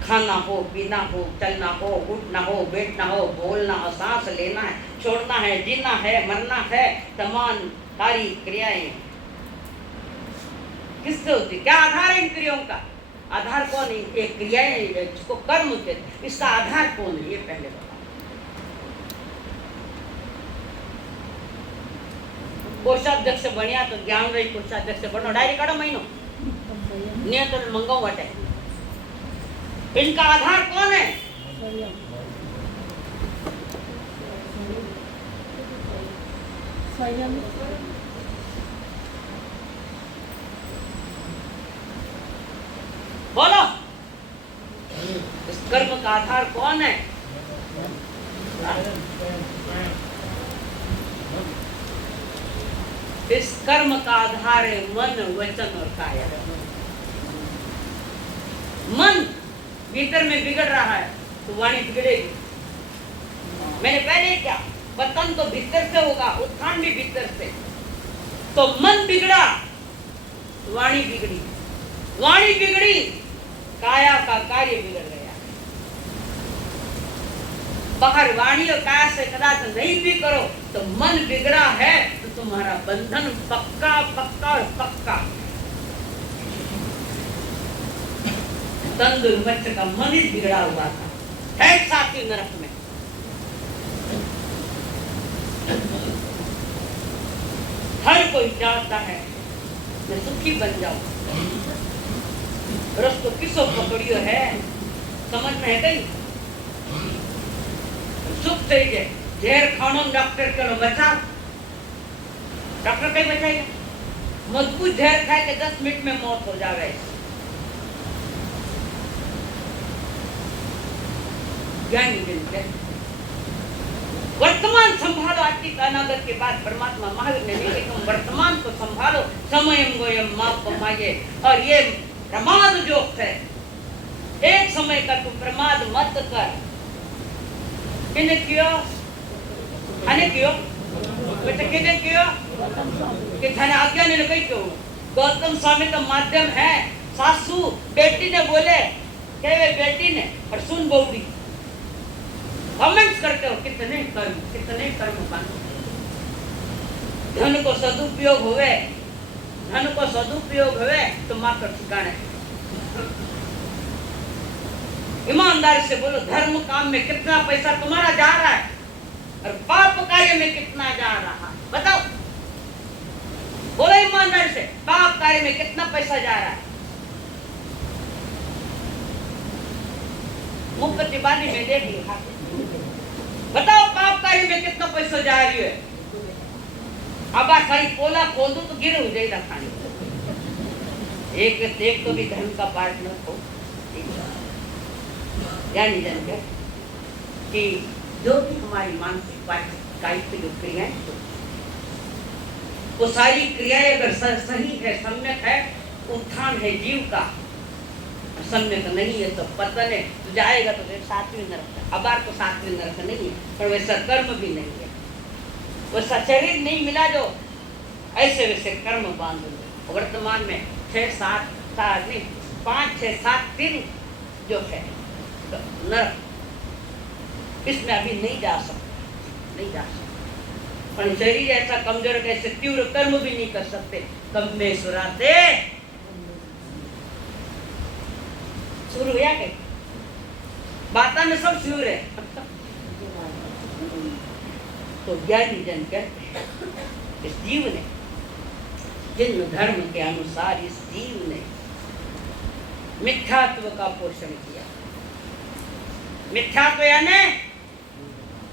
खाना हो, पीना हो, चलना हो, उठना हो, बैठना हो, बोलना हो, सांस लेना है, छोड़ना है, जीना है, मरना है, तमाम सारी क्रियाएं किससे होती? क्या आधार है इन क्रियाओं का? आधार कौन है? ये क्रियाएं जिसको कर्म कहते हैं, इसका आधार कौन है? ये पहले बताओ। कोषाध्यक्ष बनिया तो ज्ञान रही, कोषाध्यक्ष बनो, डायरी काढो महीनो नियंत्रण मंगाऊ वाटे। इनका आधार कौन है? स्वयं। बोलो, इस कर्म का आधार कौन है? इस कर्म का आधार है मन, वचन और काया। मन भीतर में बिगड़ रहा है तो वाणी बिगड़ेगी। मैंने पहले क्या, पतन तो भीतर से होगा, उत्थान भी भीतर से। तो मन बिगड़ा, वाणी बिगड़ी, वाणी बिगड़ी, काया का कार्य बिगड़ गया। बाहर वाणी और काया से कदाच नहीं भी करो तो मन बिगड़ा है तो तुम्हारा बंधन पक्का पक्का और पक्का। तंदुल मच्छ का मन ही बिगड़ा हुआ था, है 7वीं नरक में। हर कोई चाहता है मैं सुखी बन जाऊं, रस्तो किसो पकड़ियो है, समझ में है कहीं? चुप થઈ જાય ઝેર ખાણો ડોક્ટર કનો બચાવ डॉक्टर कहीं बचाएगा मजबूत जहर खाए के 10 मिनट में मौत हो जावे ज्ञानी जन वर्तमान संभालो अतीत अनागत के बाद परमात्मा महावीर ने लिखे तुम वर्तमान को संभालो समयम गोयम माप मांगे और ये प्रमाद जो है एक समय का तू प्रमाद मत कर किने किया अने किया बेटा किने किया कि धन आज्ञा ने कही क्यों गौतम स्वामी का माध्यम है सासू बेटी ने बोले क्या वे बेटी ने और सुन बहूडी कमेंट्स करते हो कितने कर्म बन धन को सदुपयोग हुए तो मां कर ठिकाने ईमानदारी से बोलो धर्म काम में कितना पैसा तुम्हारा जा रहा है और पाप कार्य में कितना जा रहा है बताओ बोलो ईमानदारी से पाप कार्य में कितना पैसा जा रहा है मुफ्ती बानी में देख लिया बताओ पाप कार्य में कितना पैसा जा रही है अब आ सारी पोला खोल दो तो गिर हो जाएगा खाने एक तो भी धर्म का पार्टनर हो यानी जानते कि जो भी हमारी मानसिक कायिक जो क्रियाएं वो सारी क्रियाएं अगर सही है सम्यक है उत्थान है जीव का सम्यक नहीं है तो पतन है तो जाएगा तो फिर 7वें नरक अबार तो 7वें नरक नहीं है पर वैसा कर्म भी नहीं है वैसा शरीर नहीं मिला जो ऐसे वैसे कर्म बांध दो वर्तमान में 5, 6, 7 दिन जो है तो नरक इसमें अभी नहीं जा सकता पर शरीर ऐसा कमजोर कैसे तीव्र कर्म भी नहीं कर सकते कब में सुराते शुरू हुआ के बाता में सब शुरू है तो ज्ञानी जन कहते हैं इस जीव ने जन्म धर्म के अनुसार इस जीव ने मिथ्यात्व का पोषण किया मिथ्यात्व यानी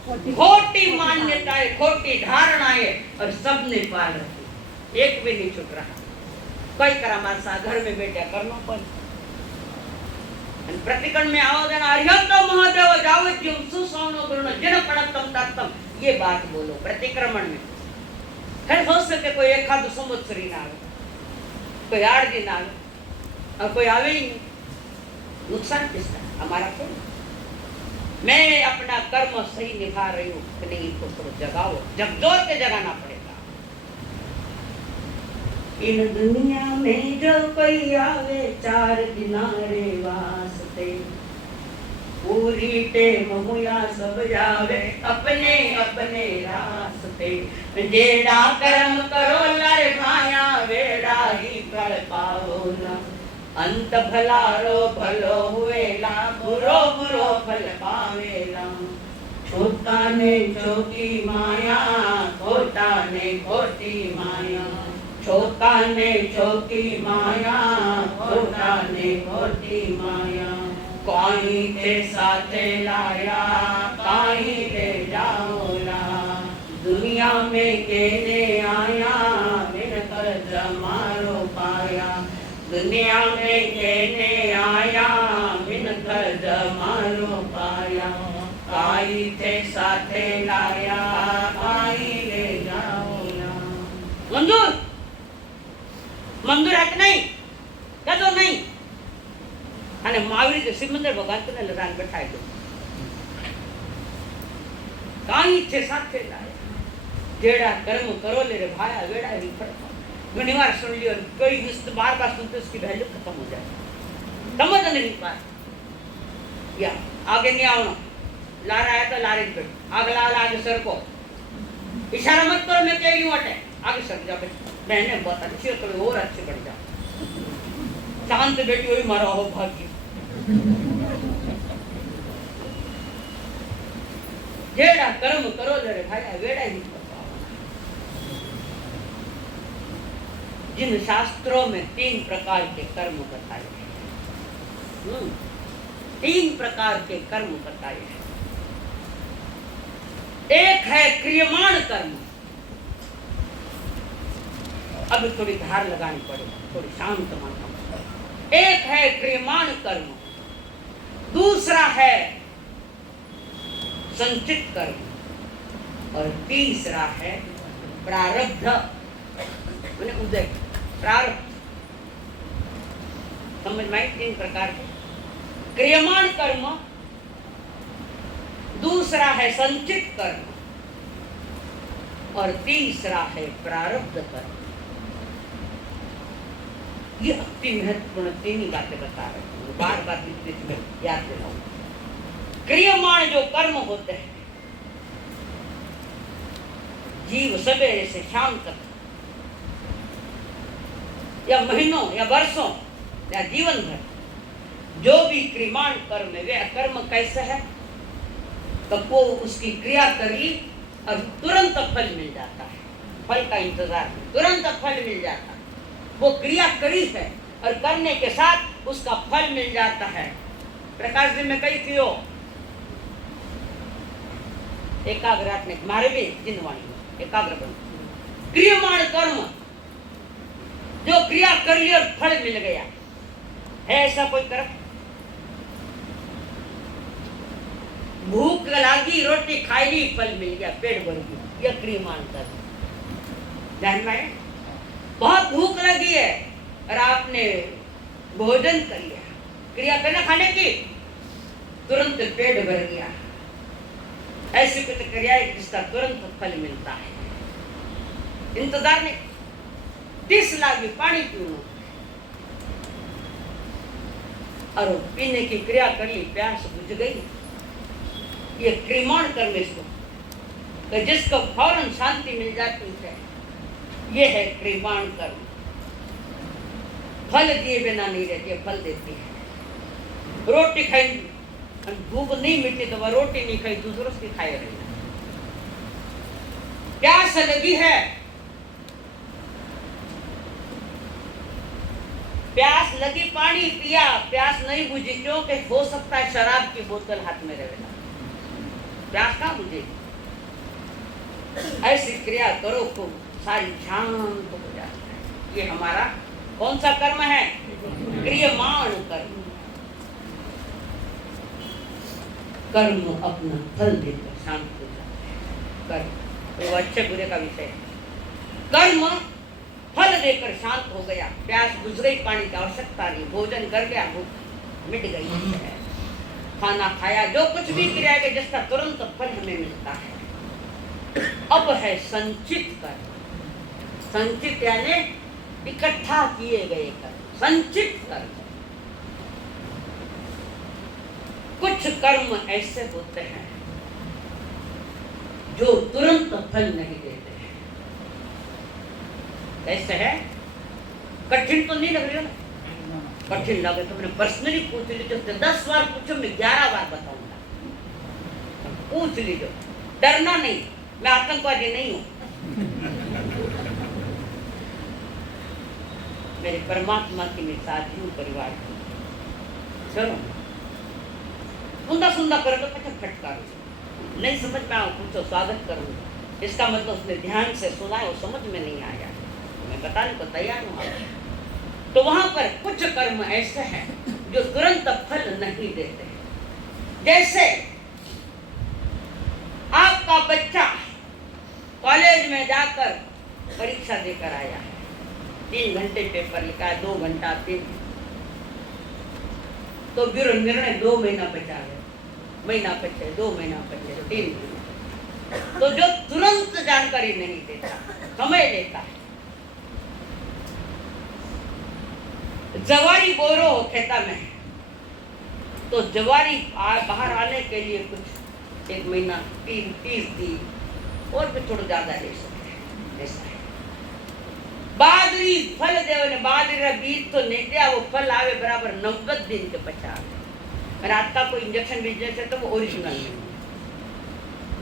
खोटी मान्यताएं खोटी धारणाएं और सबने पाल रखी एक भी नहीं छूट रहा कोई करामासा घर में बैठा करना पड़ प्रतिकरण में आवादन अर्हतो महादेव जावज्यम सुसौनो गुण जिन पणतम तत्तम ये बात बोलो प्रतिक्रमण में फिर हो सके कोई एक आध संवत्सरी ना आवे कोई 8 दिन आवे और कोई आवे ही नहीं नुकसान किसका हमारा क्यों मैं अपना कर्म सही निभा रही हूँ कि नहीं इसको थोड़ा जगाओ जगजोर के जगाना पड़ेगा इन दुनिया में जो कोई आवे 4 दिनारे वास्ते पूरी टेम मुया सब जावे अपने अपने रास्ते जेड़ा कर्म करो लर भाया वेड़ा ही फल पाओ ना अंत भलारो भलो हुएला बुरो बुरो फल पावेला छोटा ने छोटी माया खोटा ने खोटी माया छोटा ने छोटी माया खोटा ने खोटी माया काई के साथे लाया काई ले जाओला दुनिया में केने आया बिन कर जमारो पाया दुनिया में केने आया बिन कर जमारो पाया काई के साथे लाया काई ले जाओला मंजूर मंजूर है कि नहीं क्या तो नहीं અને મહાવીર જે સિમંદર ભગવાન તને લગાન બેઠાઈ દો કાઈ છે સાથે લાય જેડા કર્મ કરો ले रे भाया वेड़ा ही फड़का घणी बार सुन लियो कोई इस बार सुनते उसकी वैल्यू खत्म हो जाए समझ नहीं पाए या आगे नहीं आओ लारा आया तो लारे पे आगे ला आगे सर को इशारा मत करो मैं कह रही हूं हटे आगे सर जा बहने बहुत अच्छी हो तो और अच्छे बढ़ जाओ शांत बेटी वही मारा हो भाग्य जेड़ा कर्म करो ले रे भाई वेड़ा ही जिन शास्त्रों में 3 प्रकार के कर्म बताए हैं 3 प्रकार के कर्म बताए हैं एक है क्रियमाण कर्म। अब थोड़ी धार लगानी पड़ेगी, थोड़ी शांत मानना। एक है क्रियमाण कर्म, दूसरा है संचित कर्म, और तीसरा है प्रारब्ध माने उदय। प्रारब्ध समझ में आई? 3 प्रकार के क्रियमाण कर्म, दूसरा है संचित कर्म, और तीसरा है प्रारब्ध कर्म। ये अति महत्वपूर्ण 3 ही बातें बता रहे हैं, बार बार याद दिलाऊं। क्रियमाण जो कर्म होते हैं, जीव सवेरे से शाम तक या महीनों या वर्षों या जीवन भर जो भी क्रियमाण कर्म है, वे कर्म कैसे है? तो वो उसकी क्रिया कर ली और तुरंत फल मिल जाता है, फल का इंतजार नहीं, तुरंत फल मिल जाता है। वो क्रिया करी है और करने के साथ उसका फल मिल जाता है। प्रकाश जी में कही थी, एकाग्र ने मारे भी जिनवाणी में एकाग्र बन। क्रियमाण कर्म जो क्रिया कर ली और फल मिल गया है, ऐसा कोई कर्म? भूख लगी, रोटी खाई ली, फल मिल गया, पेट भर गया, यह क्रियमाण कर्म। ध्यान में आया? बहुत भूख लगी है और आपने भोजन कर लिया, क्रिया करना खाने की, तुरंत पेट भर गया। ऐसी प्रतिक्रिया है जिसका तुरंत फल मिलता है, इंतजार नहीं। 30 लागी पानी पीना और पीने की क्रिया कर ली, प्यास बुझ गई, ये क्रियमाण कर्म इसको, तो जिसको फौरन शांति मिल जाती है, ये है क्रियमाण कर्म। फल दिए बिना नहीं रहती, फल देती है। रोटी खाई, भूख नहीं मिटती तो वह रोटी नहीं खाई, दूसरों की खाए रही। प्यास लगी है, प्यास लगी, पानी पिया, प्यास नहीं बुझी, क्योंकि हो सकता है शराब की बोतल हाथ में रहेगा, प्यास कहाँ बुझेगी? ऐसी क्रिया करो तो सारी शांत हो जाती है। ये हमारा कौन सा कर्म है? क्रियमाण कर्म। कर्म अपना फल देकर शांत हो जाता है। कर्म वो अच्छे बुरे का विषय है। कर्म फल देकर शांत हो गया, प्यास बुझ गई, पानी की आवश्यकता नहीं, भोजन कर गया, भूख मिट गई है, खाना खाया, जो कुछ भी क्रिया है जिसका तुरंत फल हमें मिलता है। अब है संचित कर्म। संचित यानी इकट्ठा किए गए कर्म, संचित कर्म। कुछ कर्म ऐसे होते हैं जो तुरंत फल नहीं देते हैं। ऐसे है, कठिन तो नहीं लग रही हो ना? कठिन लगे तो मैंने पर्सनली पूछ लीजिए, 10 बार पूछो, मैं 11 बार बताऊंगा। पूछ लीजिए, डरना नहीं, मैं आतंकवादी नहीं हूं। मेरे परमात्मा की मैं साथी हूँ, परिवार की। चलो सुंदर सुंदर करो तो पचक फटकारो, नहीं समझ में आओ पूछो, स्वागत करूंगा। इसका मतलब उसने ध्यान से सुना है, वो समझ में नहीं आया, मैं बताने को तैयार हूँ। तो वहां पर कुछ कर्म ऐसे हैं जो तुरंत फल नहीं देते। जैसे आपका बच्चा कॉलेज में जाकर परीक्षा देकर आया है, 3 घंटे पेपर लिखा है, 2 घंटा 3, तो ब्यूरो निर्णय 2 महीना बचा है, महीना बचे, 2 महीना बचे, 3 महीना। तो जो तुरंत जानकारी नहीं देता, समय लेता है। जवारी बोरो खेता में, तो जवारी बाहर आने के लिए कुछ 1 महीना 30 दिन और भी थोड़ा ज्यादा ले सकते हैं, ऐसा है। बाजरी फल देव ने बाजरी का बीज तो नहीं दिया, वो फल आवे बराबर 90 दिन के पचास। रात का कोई इंजेक्शन बिजनेस है तो वो ओरिजिनल नहीं,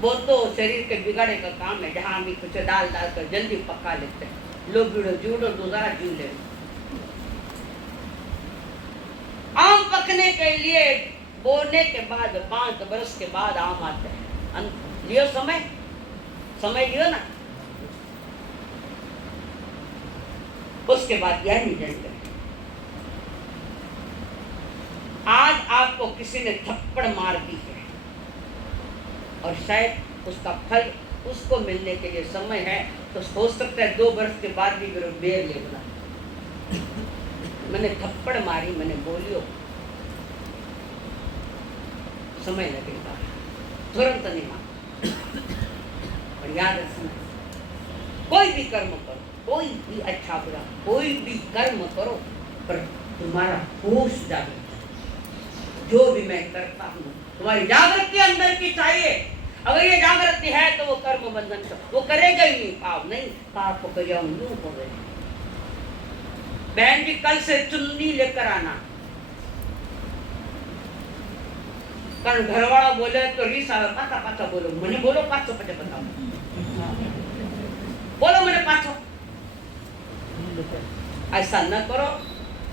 वो तो शरीर के बिगाड़े का काम है। जहाँ भी कुछ डाल कर जल्दी पका लेते हैं लोग, जूडो दोबारा जीव ले। आम पकने के लिए बोने के बाद 5 बरस के बाद आम आते हैं, लियो समय, समय लियो ना। उसके बाद यह निधन करें। आज आपको किसी ने थप्पड़ मार दी है और शायद उसका फल उसको मिलने के लिए समय है, तो हो सकता है 2 वर्ष के बाद भी बेर ले बना। मैंने थप्पड़ मारी, मैंने बोलियो, समय लगेगा, तुरंत नहीं मार। और याद रखना, कोई भी कर्म करो, कोई भी अच्छा बुरा कोई भी कर्म करो, पर तुम्हारा होश जागृत, जो भी मैं करता हूँ तुम्हारी जागृति अंदर की चाहिए। अगर ये जागृति है तो वो कर्म बंधन वो करेगा ही नहीं। पाप नहीं, पाप को करिया यूं हो गए। बहन जी कल से चुन्नी लेकर आना। कल घरवाला बोले तो रीस आवे, पाछा पाछा बोलो, मैंने बोलो पाछो पचे बताओ, बोलो मैंने पाछो। ऐसा न करो,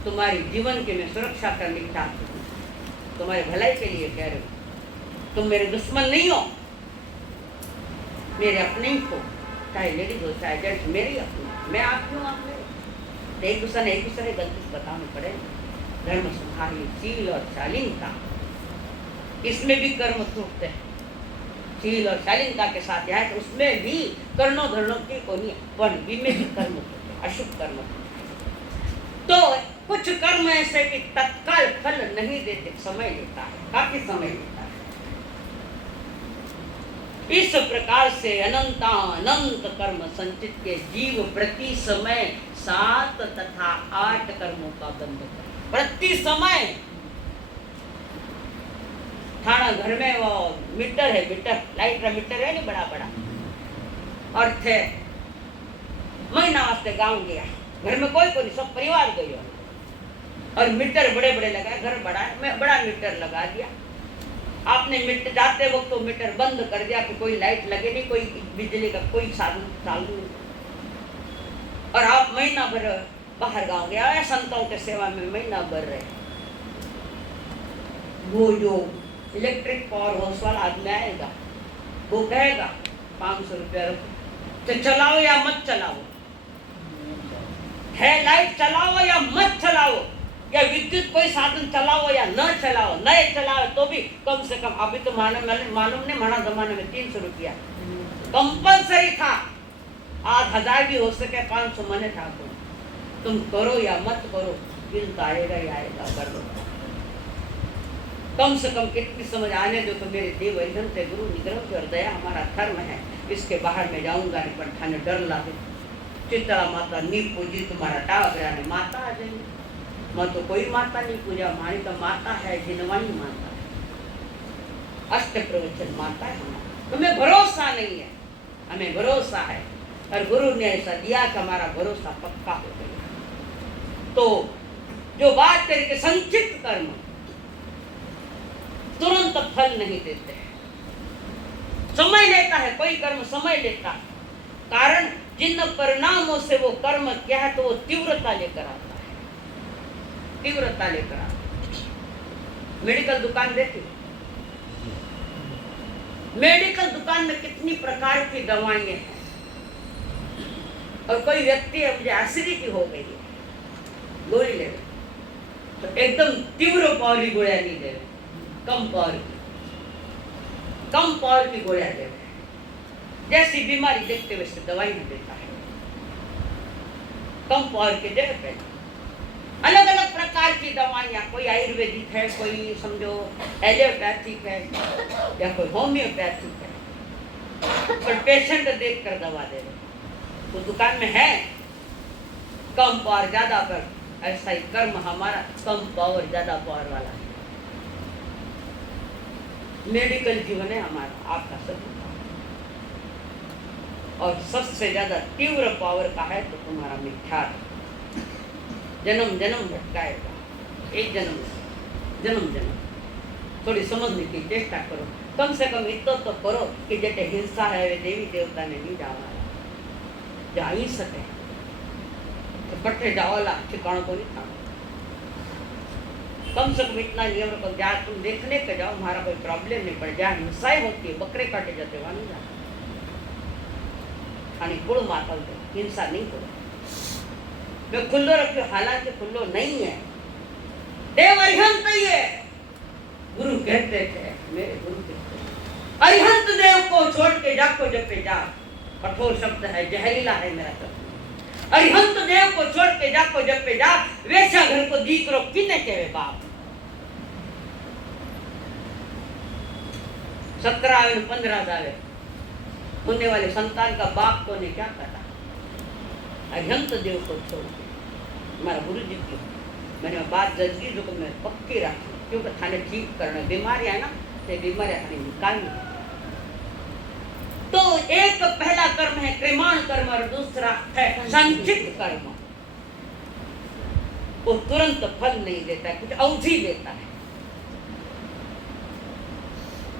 तुम्हारी जीवन की मैं सुरक्षा करनी चाहती हूँ, तुम्हारे भलाई के लिए कह रहे हो। तुम मेरे दुश्मन नहीं हो, मेरे अपने ही हो, चाहे लेडीज हो चाहे जेंट्स, मेरी अपनी, मैं आपकी हूँ, आप मेरे। एक दूसरे गलती से बताने पड़े। धर्म सुधारी शील और शालीनता, इसमें भी कर्म टूटते हैं। शील और शालीनता के साथ यह है, उसमें भी कर्णों धर्णों की कोई वन भी में भी कर्म टूटते, अशुभ कर्म टूटते। तो कुछ कर्म ऐसे कि तत्काल फल नहीं देते, समय लेता है, काफी समय लेता है। इस प्रकार से अनंत कर्म संचित के जीव प्रति समय 7 तथा 8 कर्मों का बंध कर प्रति समय। थाना घर में वो मीटर है, मीटर लाइट का मीटर है नहीं, बड़ा बड़ा, और थे महीना वास्ते गाँव गया, घर में कोई नहीं, सब परिवार गई, और मीटर बड़े बड़े लगाए, घर बड़ा है, मैं बड़ा मीटर लगा दिया। आपने मीटर जाते वक्त तो मीटर बंद कर दिया कि कोई लाइट लगे नहीं, कोई बिजली का कोई साधन चालू नहीं। और आप महीना भर बाहर गांव गया, संतों के सेवा में महीना भर रहे। वो जो इलेक्ट्रिक पावर हाउस वाला आदमी आएगा, वो कहेगा 500 रुपया रखो, तो चलाओ या मत चलाओ, है लाइट चलाओ या मत चलाओ, या विद्युत कोई साधन चलाओ या न चलाओ, नए चलाओ तो भी कम से कम, अभी तो मालूम नहीं, माना जमाने में 300 रुपया कंपलसरी था। आज 1000 भी हो सके, 500 मने था। तुम करो या मत करो, बिल तो आएगा ही आएगा, कर दो। कम से कम इतनी समझ आने दो तो मेरे देव वैधन से गुरु निग्रह की और दया हमारा धर्म है, इसके बाहर में जाऊंगा नहीं, पर ठाने डर लागे। चित्रा माता नी पूजी, तुम्हारा टाव गया नहीं, माता आ जाएंगे। मैं तो कोई माता नहीं पूजा, हमारी तो माता है, जिनवानी माता है, अष्ट प्रवचन माता है हमारा। हमें भरोसा नहीं है, हमें भरोसा है, और गुरु ने ऐसा दिया कि हमारा भरोसा पक्का हो गया। तो जो बात करके संचित कर्म तुरंत फल नहीं देते हैं, समय लेता है, कोई कर्म समय लेता है। कारण जिन परिणामों से वो कर्म क्या है, तो वो तीव्रता लेकर आता है, तीव्रता लेकर आता है। मेडिकल दुकान देखी, मेडिकल दुकान में कितनी प्रकार की दवाएं हैं, और कोई व्यक्ति है मुझे एसिडिटी हो गई है, गोली ले तो एकदम तीव्र पावर की गोलियां नहीं दे, कम पावर की गोलियां दे, जैसी बीमारी देखते वैसे दवाई नहीं देता है, कम पावर के दे पे। अलग अलग प्रकार की दवाइयाँ, कोई आयुर्वेदिक है, कोई समझो एलोपैथिक है, या कोई होम्योपैथिक है, पर पेशेंट देख कर दवा दे रहे। तो दुकान में है कम पावर ज्यादा पर, ऐसा ही कर्म हमारा कम पावर ज्यादा पावर वाला है। मेडिकल जीवन है हमारा, आपका सब, और सबसे ज्यादा तीव्र पावर का है तो तुम्हारा मिथ्या, जन्म जन्म भटकाएगा, एक जन्म। थोड़ी समझने की चेष्टा करो, कम से कम इतना तो करो कि जैसे हिंसा है वे देवी देवता ने नहीं जावा जा ही सके, तो कट्ठे जावाला ठिकाणों को नहीं था। कम से कम इतना नियम रखो, जा तुम देखने के जाओ, हमारा कोई प्रॉब्लम नहीं पड़ जाए। हिंसाएं होती है, बकरे काटे जाते वहां नहीं जाते, खानी कुड़ माता हिंसा नहीं करो। मैं खुल्लो रखियो, हालांकि खुल्लो नहीं है, देव अरिहंत ही है। गुरु कहते थे, मेरे गुरु कहते थे, अरिहंत देव को छोड़ के जाको जपे जा। कठोर शब्द है, जहरीला है मेरा शब्द। अरिहंत देव को छोड़ के जाको जपे जा, वैसा घर को दीकरो किने कहे बाप। 17 आवे 15 जावे, होने वाले संतान का बाप को ने क्या कहा? अरिहंत देव को छोड़ के। हमारा गुरु जी की मैंने बात जल्दी जो मैं पक्की रखी, क्योंकि थाने ठीक करना, बीमारियां है ना, तो बीमारियां थाने निकालनी। तो एक पहला कर्म है क्रिमाण कर्म और दूसरा है संचित कर्म। वो तुरंत फल नहीं देता, कुछ अवधि देता है।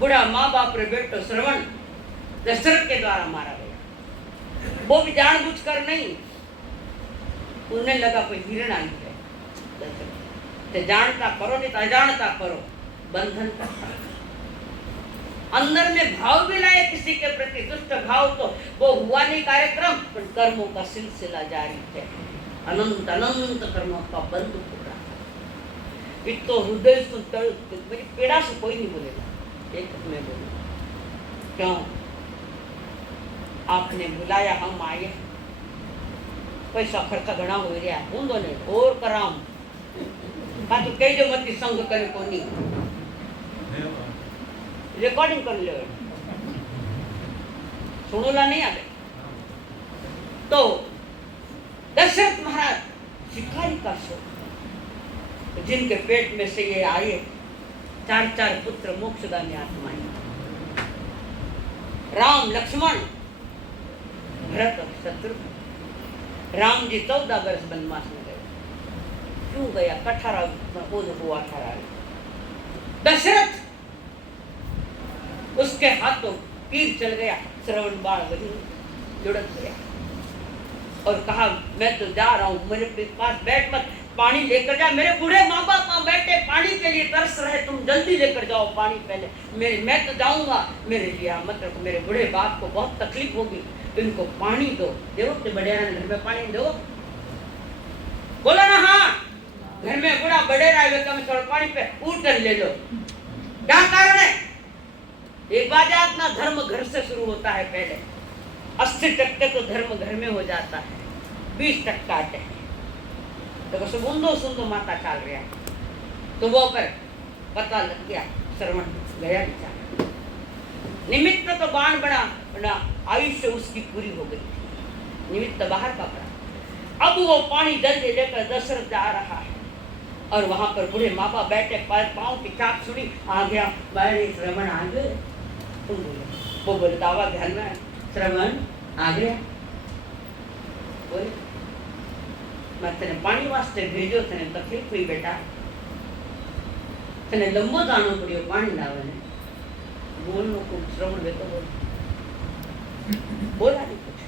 बुढ़ा माँ बाप रे बेटो श्रवण दशरथ के द्वारा मारा गया, वो भी जानबूझकर नहीं, उन्हें लगा कोई हिरण आई है। तो जानता करो नहीं तो अजानता करो, बंधन करता। अंदर में भाव भी लाए किसी के प्रति, दुष्ट भाव तो वो हुआ नहीं कार्यक्रम, पर कर्मों का सिलसिला जारी है। अनंत अनंत कर्मों का बंद हो रहा है। तो हृदय से मेरी पीड़ा से कोई नहीं बोलेगा, एक मैं बोलूँ, क्यों आपने बुलाया, हम आए, पैसा खर्चा घना हो रहा है, ऊंधो ने और कराम बाकी कई जो मत संग करे को नहीं, रिकॉर्डिंग कर लो, सुनोला नहीं आवे। तो दशरथ महाराज शिकारी का शोक, जिनके पेट में से ये आए 4 पुत्र मोक्षगामी आत्माएं, राम लक्ष्मण भरत और शत्रुघ्न। राम जी 14 वर्ष वनवास में गए, क्यों गया? 18 हुआ 18। दशरथ उसके हाथों तीर चल गया, श्रवण बाण वही जुड़क गया और कहा मैं तो जा रहा हूँ, मेरे पास बैठ मत, पानी लेकर जा। मेरे बूढ़े माँ बाप वहाँ बैठे पानी के लिए तरस रहे, तुम जल्दी लेकर जाओ पानी पहले, मैं तो जाऊंगा, मेरे लिए मत रखो, मेरे बूढ़े बाप को बहुत तकलीफ होगी, इनको पानी दो। देखो तो बड़ेरा घर में पानी दो, बोला ना हाँ, घर में बूढ़ा बड़ेरा है, थोड़ा पानी पे उठ कर ले लो। क्या कारण है? एक बात याद ना, धर्म घर से शुरू होता है। पहले 80% तो धर्म घर में हो जाता है, 20% आते हैं। तो सुबुंदो सुंदो माता चाल रहा है, तो वो पर पता लग गया, श्रवण गया बेचारा। निमित्त तो बाण बना, आयुष्य उसकी पूरी हो गई, निमित्त बाहर का पड़ा। अब वो पानी जल्दी लेकर दशरथ जा रहा है और वहां पर बूढ़े माँ बाप बैठे, पाँव की चाक सुनी, आ गया बाहर, श्रवण आ गए। वो बोलता हुआ ध्यान में, श्रवण आ गया। बोले मैं तेने पानी वास्ते भेजो, तेने तकलीफ हुई बेटा, तेने लंबो जानो पड़ियो पानी लावे ने। बोलनो कुछ श्रवण वे तो बोला नहीं कुछ।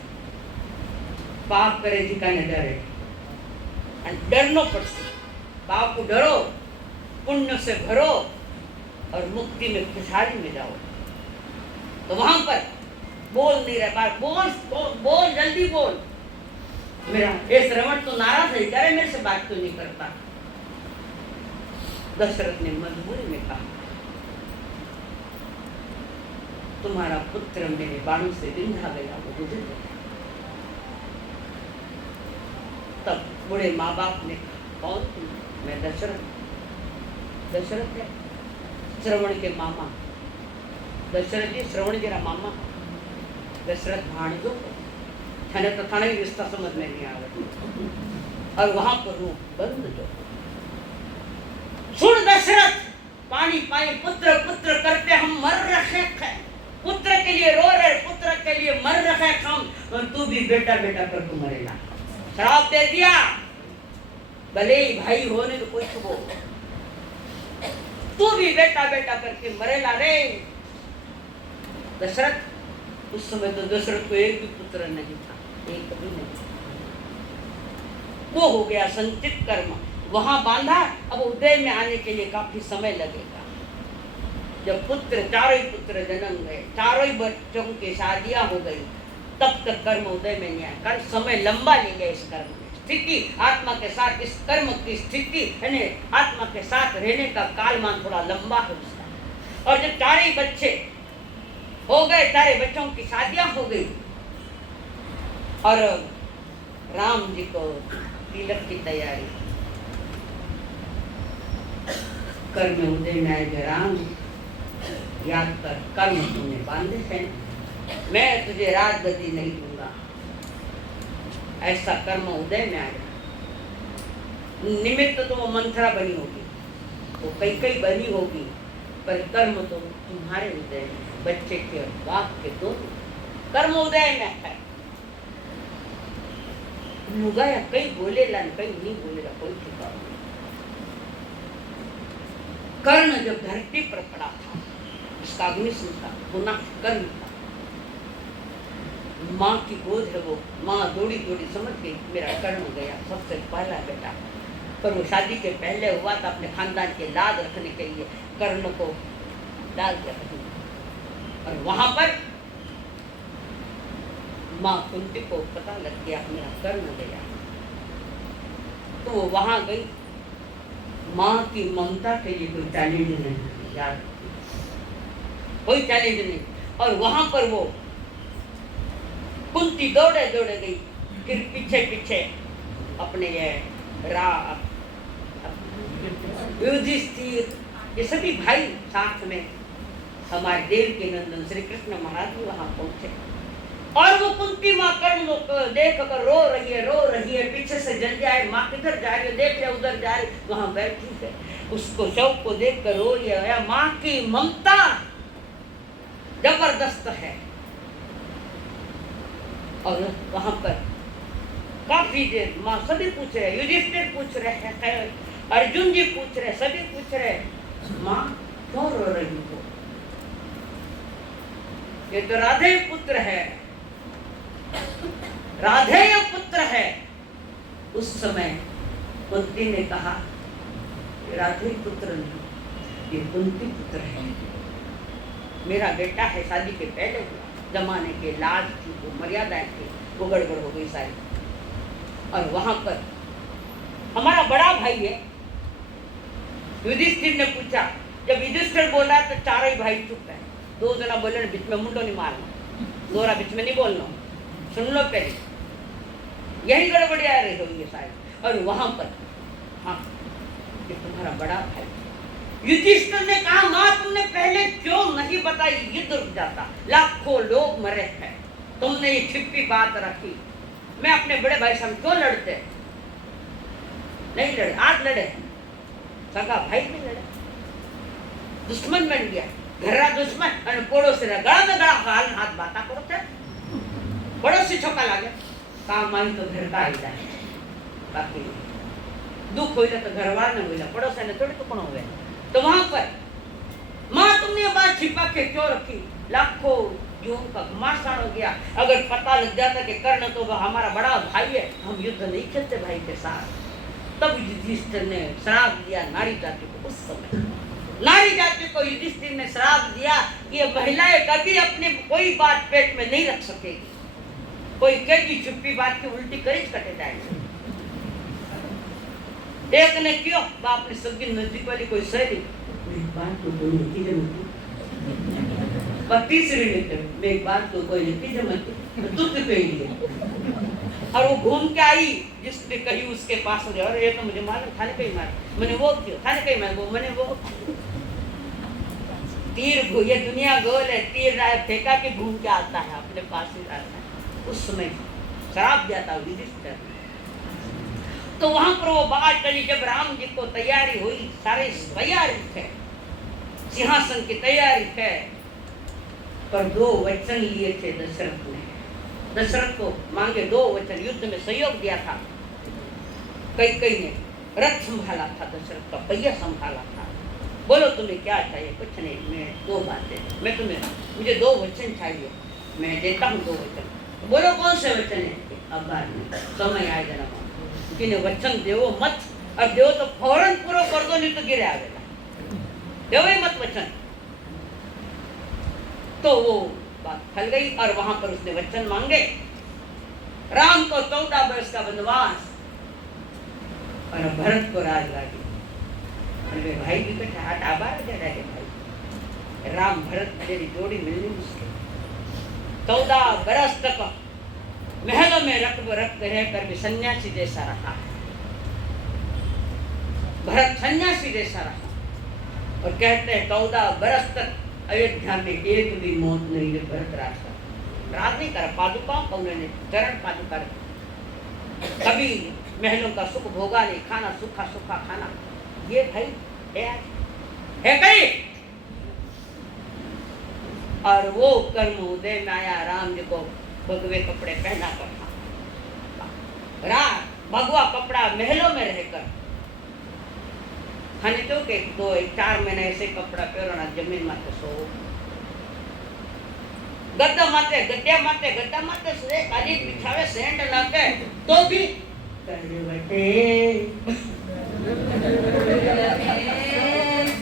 पाप करे जी का ने डरे, डरनो पड़ता। पाप को डरो, पुण्य से भरो और मुक्ति में खुशहाली में जाओ। तो वहां पर बोल नहीं रहे, बात बोल जल्दी बोल। मेरा ये श्रवण तो नाराज है, करे मेरे से बात क्यों नहीं करता? दशरथ ने मजबूरी में कहा, तुम्हारा पुत्र मेरे बाणों से विंधा गया, वो गुजर गया। तब बूढ़े माँ बाप ने कहा, कौन तुम? मैं दशरथ। दशरथ है श्रवण के मामा, दशरथ जी श्रवण जी मामा, दशरथ भाणजो थाने तो थाने रिश्ता समझ में नहीं आ रहा। और वहां पर रूप बंद जो सुन दशरथ, पानी पाए पुत्र पुत्र करते हम मर रहे हैं, पुत्र के लिए रो रहे, पुत्र के लिए मर रहे हम, और तू भी बेटा बेटा कर तू मरेगा। श्राप दे दिया, भले ही भाई होने तो कोई छुपो, तू भी बेटा बेटा करके मरेला रे। दशरथ उस समय तो दशरथ को एक भी पुत्र नहीं था, एक भी नहीं। वो हो गया संचित कर्म, वहां बांधा। अब उदय में आने के लिए काफी समय लगेगा। जब पुत्र, चारों ही पुत्र जन्म गए, चारों ही बच्चों की शादियां हो गई, तब तक कर्म उदय में नहीं आया। कर्म समय लंबा ले गया। इस कर्म में स्थिति आत्मा के साथ, इस कर्म की स्थिति यानी आत्मा के साथ रहने का कालमान थोड़ा लंबा है उसका। और जब चारे ही बच्चे हो गए, चारे बच्चों की शादियां हो गई और राम जी को तिलक की तैयारी, कर्म उदय में आए, राम याद कर, कर्म तुमने बांधे हैं, मैं तुझे राजगद्दी नहीं दूंगा, ऐसा कर्म उदय में आया। निमित्त तो वो मंथरा बनी होगी, वो कई कई बनी होगी, पर कर्म तो तुम्हारे उदय में, बच्चे के और बाप के दोनों कर्म उदय में है। लुगाया कई बोलेला कई नहीं बोलेगा, कोई ठिकाना नहीं। कर्ण जब धरती पर पड़ा था, उसका अग्निशम था, पुनः कर्ण था। माँ की गोद है वो, माँ दौड़ी दौड़ी समझ गई मेरा कर्ण गया, सबसे पहला बेटा। पर वो शादी के पहले हुआ था, अपने खानदान के लाद रखने के लिए कर्ण को डाल दिया। और वहां पर माँ कुंती को पता लग गया मेरा कर्ण गया, तो वो वहां गई। माँ की ममता के लिए कोई चैलेंज नहीं, याद कोई चैलेंज नहीं। और वहां पर वो कुंती दौड़े दौड़े गई, फिर पीछे पीछे अपने युधिष्ठिर, ये सभी भाई साथ में, हमारे देव के नंदन श्री कृष्ण महाराज भी वहां पहुंचे। और वो कुंती माँ कर्ण को देख कर रो रही है, पीछे से जल्दी आए, माँ किधर जा रही है, देख रहे उधर जा रही, वहां बैठी है, उसको शव को देख कर रो रही है। माँ की ममता जबरदस्त है। और वहां पर काफी देर माँ सभी पूछ रहे, युधिष्ठिर पूछ रहे हैं, अर्जुन जी पूछ रहे, सभी पूछ रहे, माँ क्यों रो रही हो? ये तो राधे पुत्र है, राधे पुत्र है। उस समय कुंती ने कहा, राधे पुत्र नहीं, ये कुंती पुत्र है, मेरा बेटा है, शादी के पहले हुआ, जमाने के लाज थी, वो मर्यादाएं थी, वो गड़बड़ हो गई सारी। और वहां पर हमारा बड़ा भाई है। युधिष्ठिर ने पूछा, जब युधिष्ठिर बोला तो चारों ही भाई चुप है। दो जना बोले, बीच में मुंडो नहीं मारना, दोरा बीच में नहीं बोलना, सुन लो पहले, यही गड़बड़िया रही हो ये सारी। और वहां पर हाँ, ये तुम्हारा बड़ा भाई। युधिष्ठिर ने कहा, माँ तुमने पहले क्यों नहीं बताई, युद्ध रुक जाता, लाखों लोग मरे हैं, तुमने ये छिपी बात रखी, मैं अपने बड़े भाई से हम क्यों लड़ते? नहीं लड़े, आज लड़े, सगा भाई भी लड़े, दुश्मन बन गया, घरा दुश्मन और पड़ोसी गड़ा में गड़ा हाल हाथ बाता करो थे, पड़ोसी छोका लागे, काम आई तो घर का आई जाए, बाकी दुख हो तो घर वाला ने बोला, पड़ोसी ने थोड़ी तो कौन हुए। तो वहां पर माँ तुमने ये बात छिपा के क्यों रखी? लाखों जीवों का घमासान हो गया। अगर पता लग जाता कि कर्ण तो हमारा बड़ा भाई है, हम युद्ध नहीं खेलते भाई के साथ। तब युधिष्ठिर ने श्राप दिया नारी जाति को। उस समय नारी जाति को युधिष्ठिर ने श्राप दिया कि ये महिलाएं कभी अपने कोई बात पेट में नहीं रख सकेगी, कोई कहेगी छुपी बात की उल्टी करीज कटे जाएगी। एक ने क्यों बाप ने सबकी नजदीक वाली कोई सहेली बात तो कोई लिखी जमती, पर तीसरी ने एक बात तो कोई लिखी जमती, तू क्यों कही? और वो घूम के आई, जिसने कही उसके पास हो गया, और ये तो मुझे मालूम थाने कहीं मार, मैंने वो क्यों थाने कहीं मार, वो मैंने वो तीर, ये दुनिया गोल है, तीर फेंका के घूम के आता है, अपने पास ही आता है। उस समय श्राप दिया था युधिष्ठिर। तो वहां पर वो बात चली, जब राम जी को तैयारी हुई, सारे तैयारी थे, सिंहासन की तैयारी है, पर दो वचन लिए थे दशरथ ने। दशरथ को मांगे दो वचन, युद्ध में सहयोग दिया था। कई ने रथ संभाला था, दशरथ का पहिया संभाला था। बोलो तुम्हें क्या चाहिए? कुछ नहीं, मैं दो बातें, मैं तुम्हें, मुझे दो वचन चाहिए, मैं देता हूँ दो वचन। बोलो कौन से वचन है? अब बाद में समय आएगा ना, किन्हें वचन देवो मत अब देव तो फौरन पूरा कर दो, नहीं तो गिरे आवेला। देवे मत वचन। तो वो बात फल गई और वहां पर उसने वचन मांगे। राम को 14 वर्ष का वनवास और भरत को राज लागी। अरे भाई भी कटे हाथ आबार जरा के भाई राम भरत मेरी जोड़ी मिलनी मुश्किल। 14 बरस तक महलों में रक्त रहकर भी सन्यासी जैसा रहा है। भरत सन्यासी जैसा रहा और कहते हैं 14 बरस तक अयोध्या में एक भी मौत नहीं है। भरत राज नहीं करा, पादुकाओं का उन्होंने चरण पादुका कभी महलों का सुख भोगा नहीं, खाना सूखा सूखा खाना। ये भाई है कहीं। और वो कर्म उदय में आया, राम जी को भगवे कपड़े पहना कर भगवा कपड़ा महलों में रहकर खाने तो के 2-4 महीने ऐसे कपड़ा पहरो ना, जमीन माते सो गद्दा माते सुरे काली बिछावे सेंट लाके तो भी करवटे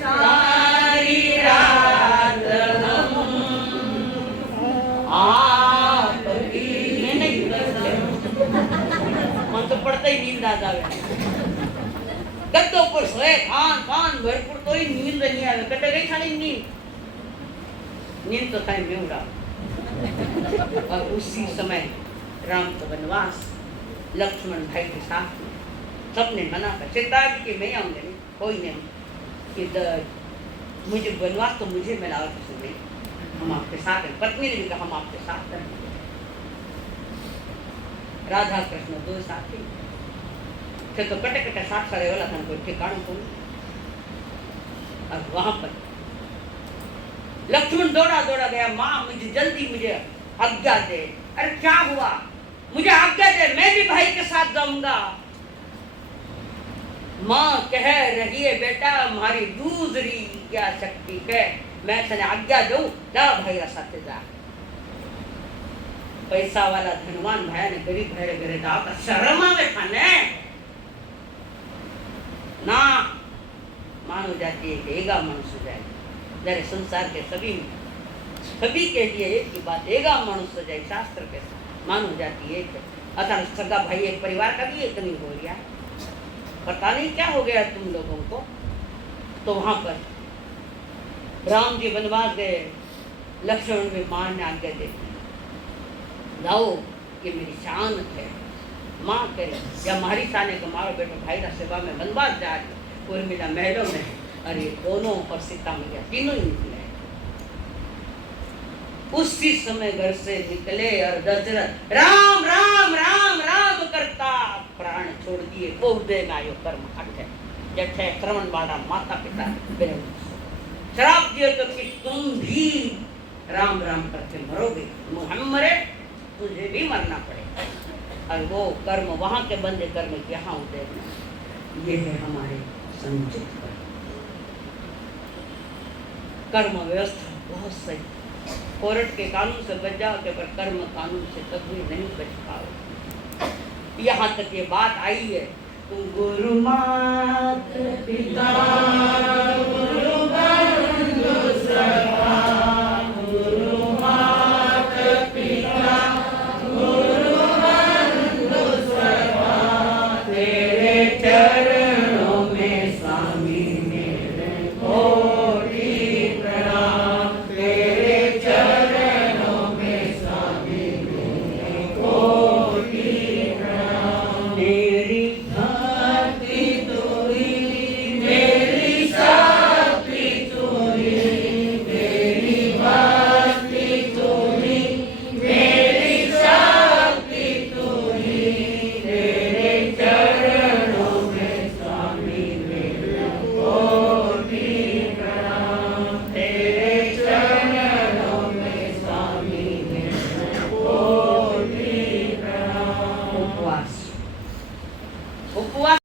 सारी रात आपकी मैं नहीं मन तो पड़ता ही नींद आ जावे। गद्दों पर सोए खान भरपूर तो ही नींद नहीं आवे। कटे गई खाली नींद तो खाली में उड़ा। और उसी समय राम का वनवास लक्ष्मण भाई के साथ में सबने मना कर चिता कि मैं आऊंगा नहीं, कोई नहीं कि मुझे वनवास तो मुझे मिला किसी नहीं, हम आपके साथ हैं। पत्नी ने भी कहा हम आपके साथ हैं। राधा कृष्ण 2 साथी थे तो कटे साथ खड़े वाला था, कोई ठिकाना को। और वहां पर लक्ष्मण दौड़ा गया, माँ मुझे जल्दी मुझे आज्ञा दे। अरे क्या हुआ, मुझे आज्ञा दे, मैं भी भाई के साथ जाऊंगा। माँ कह रही है बेटा हमारी दूसरी क्या शक्ति है, मैं तेने आज्ञा दूं, जा भाई साथ जा। पैसा वाला धनवान भाई ने गरीब भाई घरे जाओ तो शर्म आवे खाने ना मानो जाती है कि एगा मनुष्य जाए। जरे संसार के सभी के लिए एक ही बात, एगा मनुष्य जाए शास्त्र के मानो जाती है। अतः सगा भाई एक परिवार का भी एक नहीं हो गया, पता नहीं क्या हो गया तुम लोगों को। तो वहां पर राम जी वनवास गए, लक्ष्मण भी मां ने आज्ञा दे दी, जाओ ये मेरी शान है। माँ करे या हमारी शान को मारो बेटो भाई का सेवा में वनवास जा रही उर्मिला महलों में। अरे दोनों और सीता मैया तीनों ही निकले। उसी समय घर से निकले और दशरथ राम राम राम राम करता प्राण छोड़ दिए। बहुदे में आयो कर्म अठे जठे श्रवण वाला माता पिता श्राप दिए तो कि तुम भी राम राम करके मरोगे, हम मरे तुझे भी मरना पड़ेगा। और वो कर्म वहां के बंदे कर्म यहाँ उदय में, ये है हमारे संचित कर्म व्यवस्था बहुत सही। कोर्ट के कानून से बच जाओ पर कर्म कानून से कभी नहीं बच पाओ। यहाँ तक ये बात आई है, गुरु माता पिता गुरु बंधु सखा, गुरु माता पिता गुरु बंधु सखा, तेरे चरण